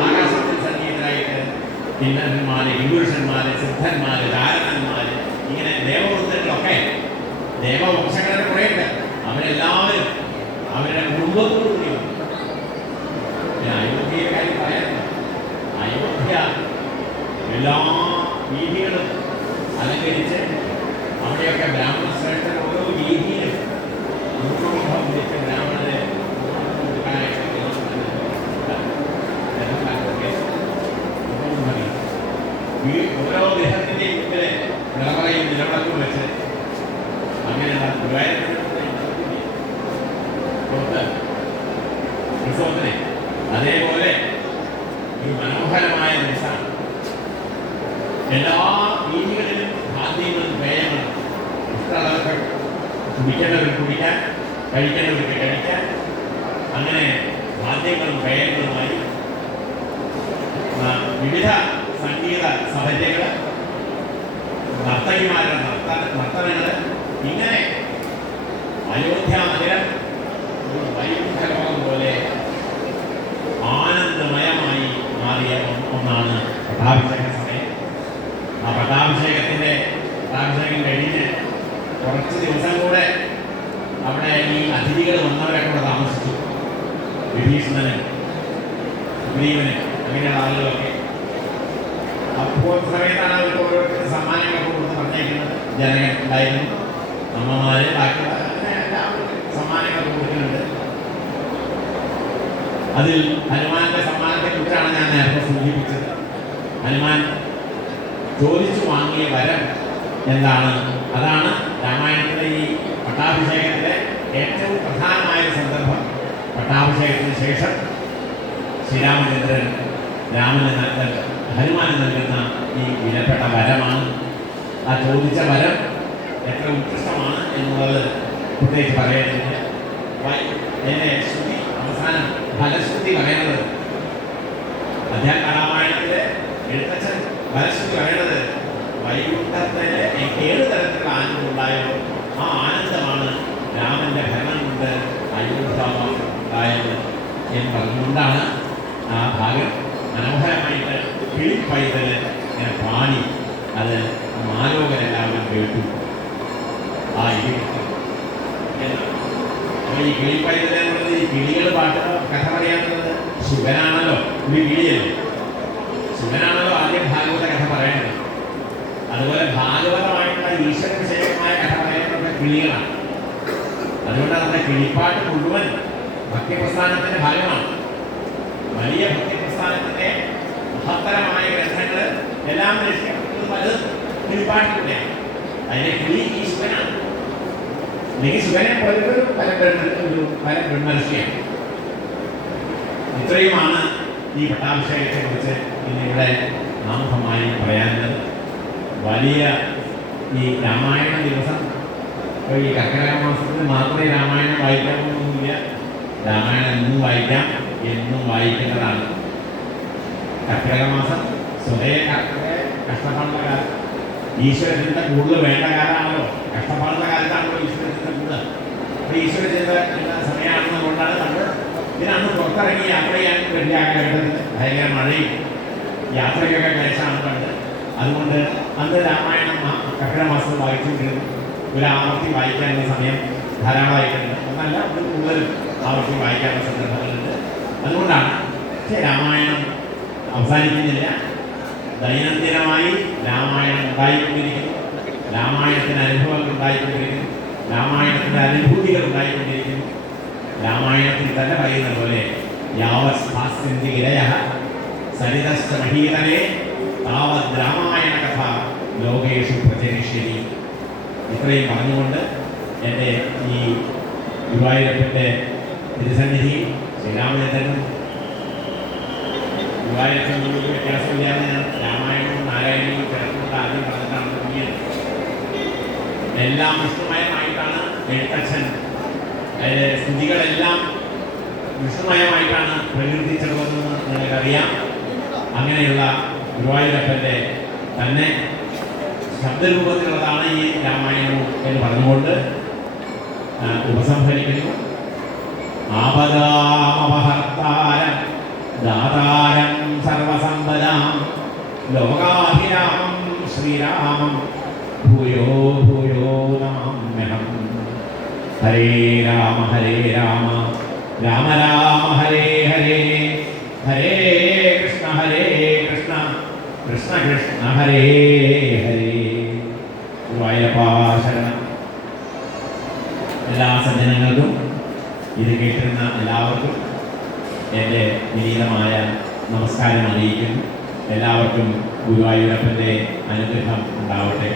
ആകാശത്തിൽ സന്നിഹിതരായിട്ട് കിന്നരന്മാര്, വിഭൂഷന്മാര്, സിദ്ധന്മാര്, ധാരണന്മാര്, ഇങ്ങനെ ദേവവൃത്തങ്ങളൊക്കെ ദേവവംശങ്ങളുടെ കുറേയുണ്ട്. അവരെല്ലാവരും അവരുടെ കുടുംബത്തോടുകൂടി അയോധ്യയുടെ കാര്യം പറയാറുണ്ട്. അയോധ്യ എല്ലാ വീഥികളും അലങ്കരിച്ച് അവിടെയൊക്കെ ബ്രാഹ്മണ ശ്രേഷ്ഠൻ ഓരോ രീതിയിലും നൂറുമുഖം വിളിച്ച് ബ്രാഹ്മണരെ ഓരോ ഗ്രഹത്തിൻ്റെയും മുമ്പിൽ നിലവറയും നിലവിളക്കും വെച്ച് അങ്ങനെയുള്ള ഉത്സവത്തിന് അതേപോലെ ഒരു മനോഹരമായ ദിവസമാണ്. എല്ലാ രീതികളിലും ഖാദ്യങ്ങളും പേയങ്ങളും ഇഷ്ടമുള്ളവർക്ക് കുടിക്കേണ്ടവർക്ക് കുടിക്കാൻ, കഴിക്കേണ്ടവർക്ക് കഴിക്കാൻ, അങ്ങനെ ഖാദ്യങ്ങളും പേയങ്ങളുമായി വിവിധ സംഗീത സഭകൾ, നർത്തകിമാരുടെ നർത്തനങ്ങൾ, ഇങ്ങനെ അയോധ്യ നഗരം ഒരു വൈകുണ്ഠലോകം പോലെ ആനന്ദമയമായി മാറിയ ഒന്നാണ് പട്ടാഭിഷേക സമയം. ആ പട്ടാഭിഷേകം കഴിഞ്ഞ് കുറച്ച് ദിവസം കൂടെ അവിടെ ഈ അതിഥികൾ വന്നവരൊക്കെ കൂടെ താമസിച്ചു. വിഭീഷണന്, സുഗ്രീവന്, അങ്ങനെയുള്ള ആളുകളൊക്കെ. അപ്പോൾ സമയത്താണ് അവർക്ക് ഓരോരുത്തർ സമ്മാനങ്ങളൊക്കെ കൊടുത്ത് പറഞ്ഞേക്കുന്നത്. ജനങ്ങൾ ഉണ്ടായിരുന്നു, അമ്മമാര്, ബാക്കിയുള്ള അങ്ങനെ എല്ലാവരും സമ്മാനങ്ങളൊക്കെ കൊടുക്കുന്നുണ്ട്. അതിൽ ഹനുമാന്റെ സമ്മാനത്തെക്കുറിച്ചാണ് ഞാൻ നേരത്തെ സൂചിപ്പിച്ചത്. ഹനുമാൻ ചോദിച്ചു വാങ്ങിയ വരം എന്താണ്? അതാണ് രാമായണത്തിലെ ഈ പട്ടാഭിഷേകത്തിലെ ഏറ്റവും പ്രധാനമായ ഒരു സന്ദർഭം. പട്ടാഭിഷേകത്തിന് ശേഷം ശ്രീരാമചന്ദ്രൻ ഹനുമാന് നൽകുന്ന ഈ വിലപ്പെട്ട വരമാണ്. ആ ചോദിച്ച വരം എത്ര ഉത്കൃഷ്ടമാണ് എന്നുള്ളത് പ്രത്യേകിച്ച് പറയേണ്ടതില്ല. എന്നെ ശ്രുതി അവസാനം ഫലശ്രുതി പറയുന്നത്, അധ്യാത്മരാമായണത്തിലെ എഴുത്തച്ഛൻ ഫലശ്രുതി പറയുന്നത്, വൈകുണ്ഠത്തിന് എനിക്ക് 7 തരത്തിലുള്ള ആനന്ദം ഉണ്ടായോ ആ ആനന്ദമാണ് രാമന്റെ ഭരണം കൊണ്ട് അയോധ്യാവാസം ഉണ്ടായത് എന്ന് പറഞ്ഞുകൊണ്ടാണ് ആ ഭാഗം മനോഹരമായിട്ട് കിളിപ്പൈതല് ഇങ്ങനെ പാടി അത് മാലോകരെല്ലാവരും കേട്ടു. ആ അപ്പോൾ ഈ കിളിപ്പൈതല് എന്നുള്ളത് ഈ കിളികൾ പാട്ട് കഥ പറയാനുള്ളത് ശുഭനാണല്ലോ, ഒരു കിളിയല്ലോ. ശുഭനാണല്ലോ ആദ്യം ഭാഗവത കഥ പറയേണ്ടത്. അതുപോലെ ഭാഗവതമായിട്ടുള്ള ഈശ്വര വിഷയമായ കഥ പറയുന്നത് കിളികളാണ്. അതുകൊണ്ട് നമ്മുടെ കിളിപ്പാട്ട് മുഴുവൻ ഭക്തിപ്രസ്ഥാനത്തിന്റെ ഭാഗമാണ്. വലിയ ഭക്തിപ്രസ്ഥാനത്തിന്റെ മഹത്തരമായ ഗ്രന്ഥങ്ങൾ എല്ലാം രക്ഷിക്കപ്പെട്ടത് പലതും കിളിപ്പാട്ടിലൂടെയാണ്. അതിന്റെ കിളി ഈ ശുഭനാണ്. അല്ലെങ്കിൽ ശുഭനെ പോലൊരു പല ബ്രഹ്മർഷിയാണ്. ഇത്രയുമാണ് ഈ പട്ടാഭിഷേകത്തെ കുറിച്ച് ഇന്നിവിടെ ആമുഖമായി പറയാനുള്ളത്. വലിയ ഈ രാമായണ ദിവസം, ഈ കർക്കിടക മാസത്തിൽ മാത്രമേ രാമായണം വായിക്കാമെന്നൊന്നുമില്ല. രാമായണം എന്നും വായിക്കാം, എന്നും വായിക്കുന്നതാണ്. കർക്കിടക മാസം സ്വതേ കഷ്ടപ്പാടുള്ള കാലം, ഈശ്വരചിന്ത കൂടുതൽ വേണ്ട കാലമാണല്ലോ. കഷ്ടപ്പാടുള്ള കാലത്താണല്ലോ ഈശ്വരചിന്ത കൂടുതൽ. അപ്പോൾ ഈശ്വരചിന്ത എന്ന സമയമാണെന്നുകൊണ്ടാണ് നമ്മൾ ഇതിനന്ന് പുറത്തിറങ്ങി യാത്ര ചെയ്യാൻ വേണ്ടിയാകേണ്ടത്. ഭയങ്കര മഴയും യാത്രയൊക്കെ കഴിച്ചാണ് കണ്ട്. അതുകൊണ്ട് അന്ന് രാമായണം കർക്കിടക മാസത്തിൽ വായിച്ചുകൊണ്ടിരുന്നു. ഒരു ആവർത്തി വായിക്കാനുള്ള സമയം ധാരാളമായിട്ടുണ്ട്. എന്നല്ല, അത് കൂടുതലും ആവർത്തി വായിക്കാനുള്ള സന്ദർഭങ്ങളുണ്ട്. അതുകൊണ്ടാണ്. പക്ഷേ രാമായണം അവസാനിക്കുന്നില്ല. ദൈനംദിനമായി രാമായണം ഉണ്ടായിക്കൊണ്ടിരിക്കുന്നു. രാമായണത്തിന് അനുഭവങ്ങൾ ഉണ്ടായിക്കൊണ്ടിരിക്കുന്നു. രാമായണത്തിൻ്റെ അനുഭൂതികൾ ഉണ്ടായിക്കൊണ്ടിരിക്കുന്നു. രാമായണത്തിൽ തന്നെ പറയുന്ന പോലെ യാവത് സ്ഥാസ്യന്തി ഗിരയഃ സരിതശ്ച മഹീതലേ താവത് രാമായണ കഥ ലോകേഷു പ്രചരിഷ്യതി. ഇത്രയും പറഞ്ഞുകൊണ്ട് എൻ്റെ ഈ ഗുരുവായൂരപ്പൻ്റെ തിരുസന്നിധി ശ്രീരാമചന്ദ്രനും ഗുരുവായൂരപ്പൻ തമ്മിൽ വ്യത്യാസമില്ലാതെ ഞാൻ രാമായണവും നാരായണവും ചേർത്തുകൊണ്ട് ആദ്യം പറഞ്ഞിട്ടാണ് തുടങ്ങിയത്. എല്ലാം വിഷ്ണുമയമായിട്ടാണ് എഴുത്തച്ഛൻ, അതിലെ സ്തുതികളെല്ലാം വിഷ്ണുമയമായിട്ടാണ് പ്രകീർത്തിച്ചിട്ടുള്ളതെന്ന് നിങ്ങൾക്കറിയാം. അങ്ങനെയുള്ള ഗുരുവായൂരപ്പൻ്റെ തന്നെ ശബ്ദരൂപത്തിലുള്ളതാണ് ഈ രാമായണം എന്ന് പറഞ്ഞുകൊണ്ട് ഉപസംഹരിക്കുന്നു. ആപദാമപഹർത്താരം ദാതാരം സർവസമ്പദാം ലോകാഭിരാമം ശ്രീരാമം ഭൂയോ ഭൂയോ നമാമ്യഹം. ഹരേ രാമ രാമ രാമ ഹരേ ഹരേ, ഹരേ കൃഷ്ണ കൃഷ്ണ കൃഷ്ണ ഹരേ ഹരേ. ഗുരുവായൂരപ്പാ ശരണം. എല്ലാ സജ്ജനങ്ങൾക്കും ഇത് കേട്ടിരുന്ന എല്ലാവർക്കും എൻ്റെ വിനീതമായ നമസ്കാരം അറിയിക്കുന്നു. എല്ലാവർക്കും ഗുരുവായൂരപ്പൻ്റെ അനുഗ്രഹം ഉണ്ടാവട്ടെ.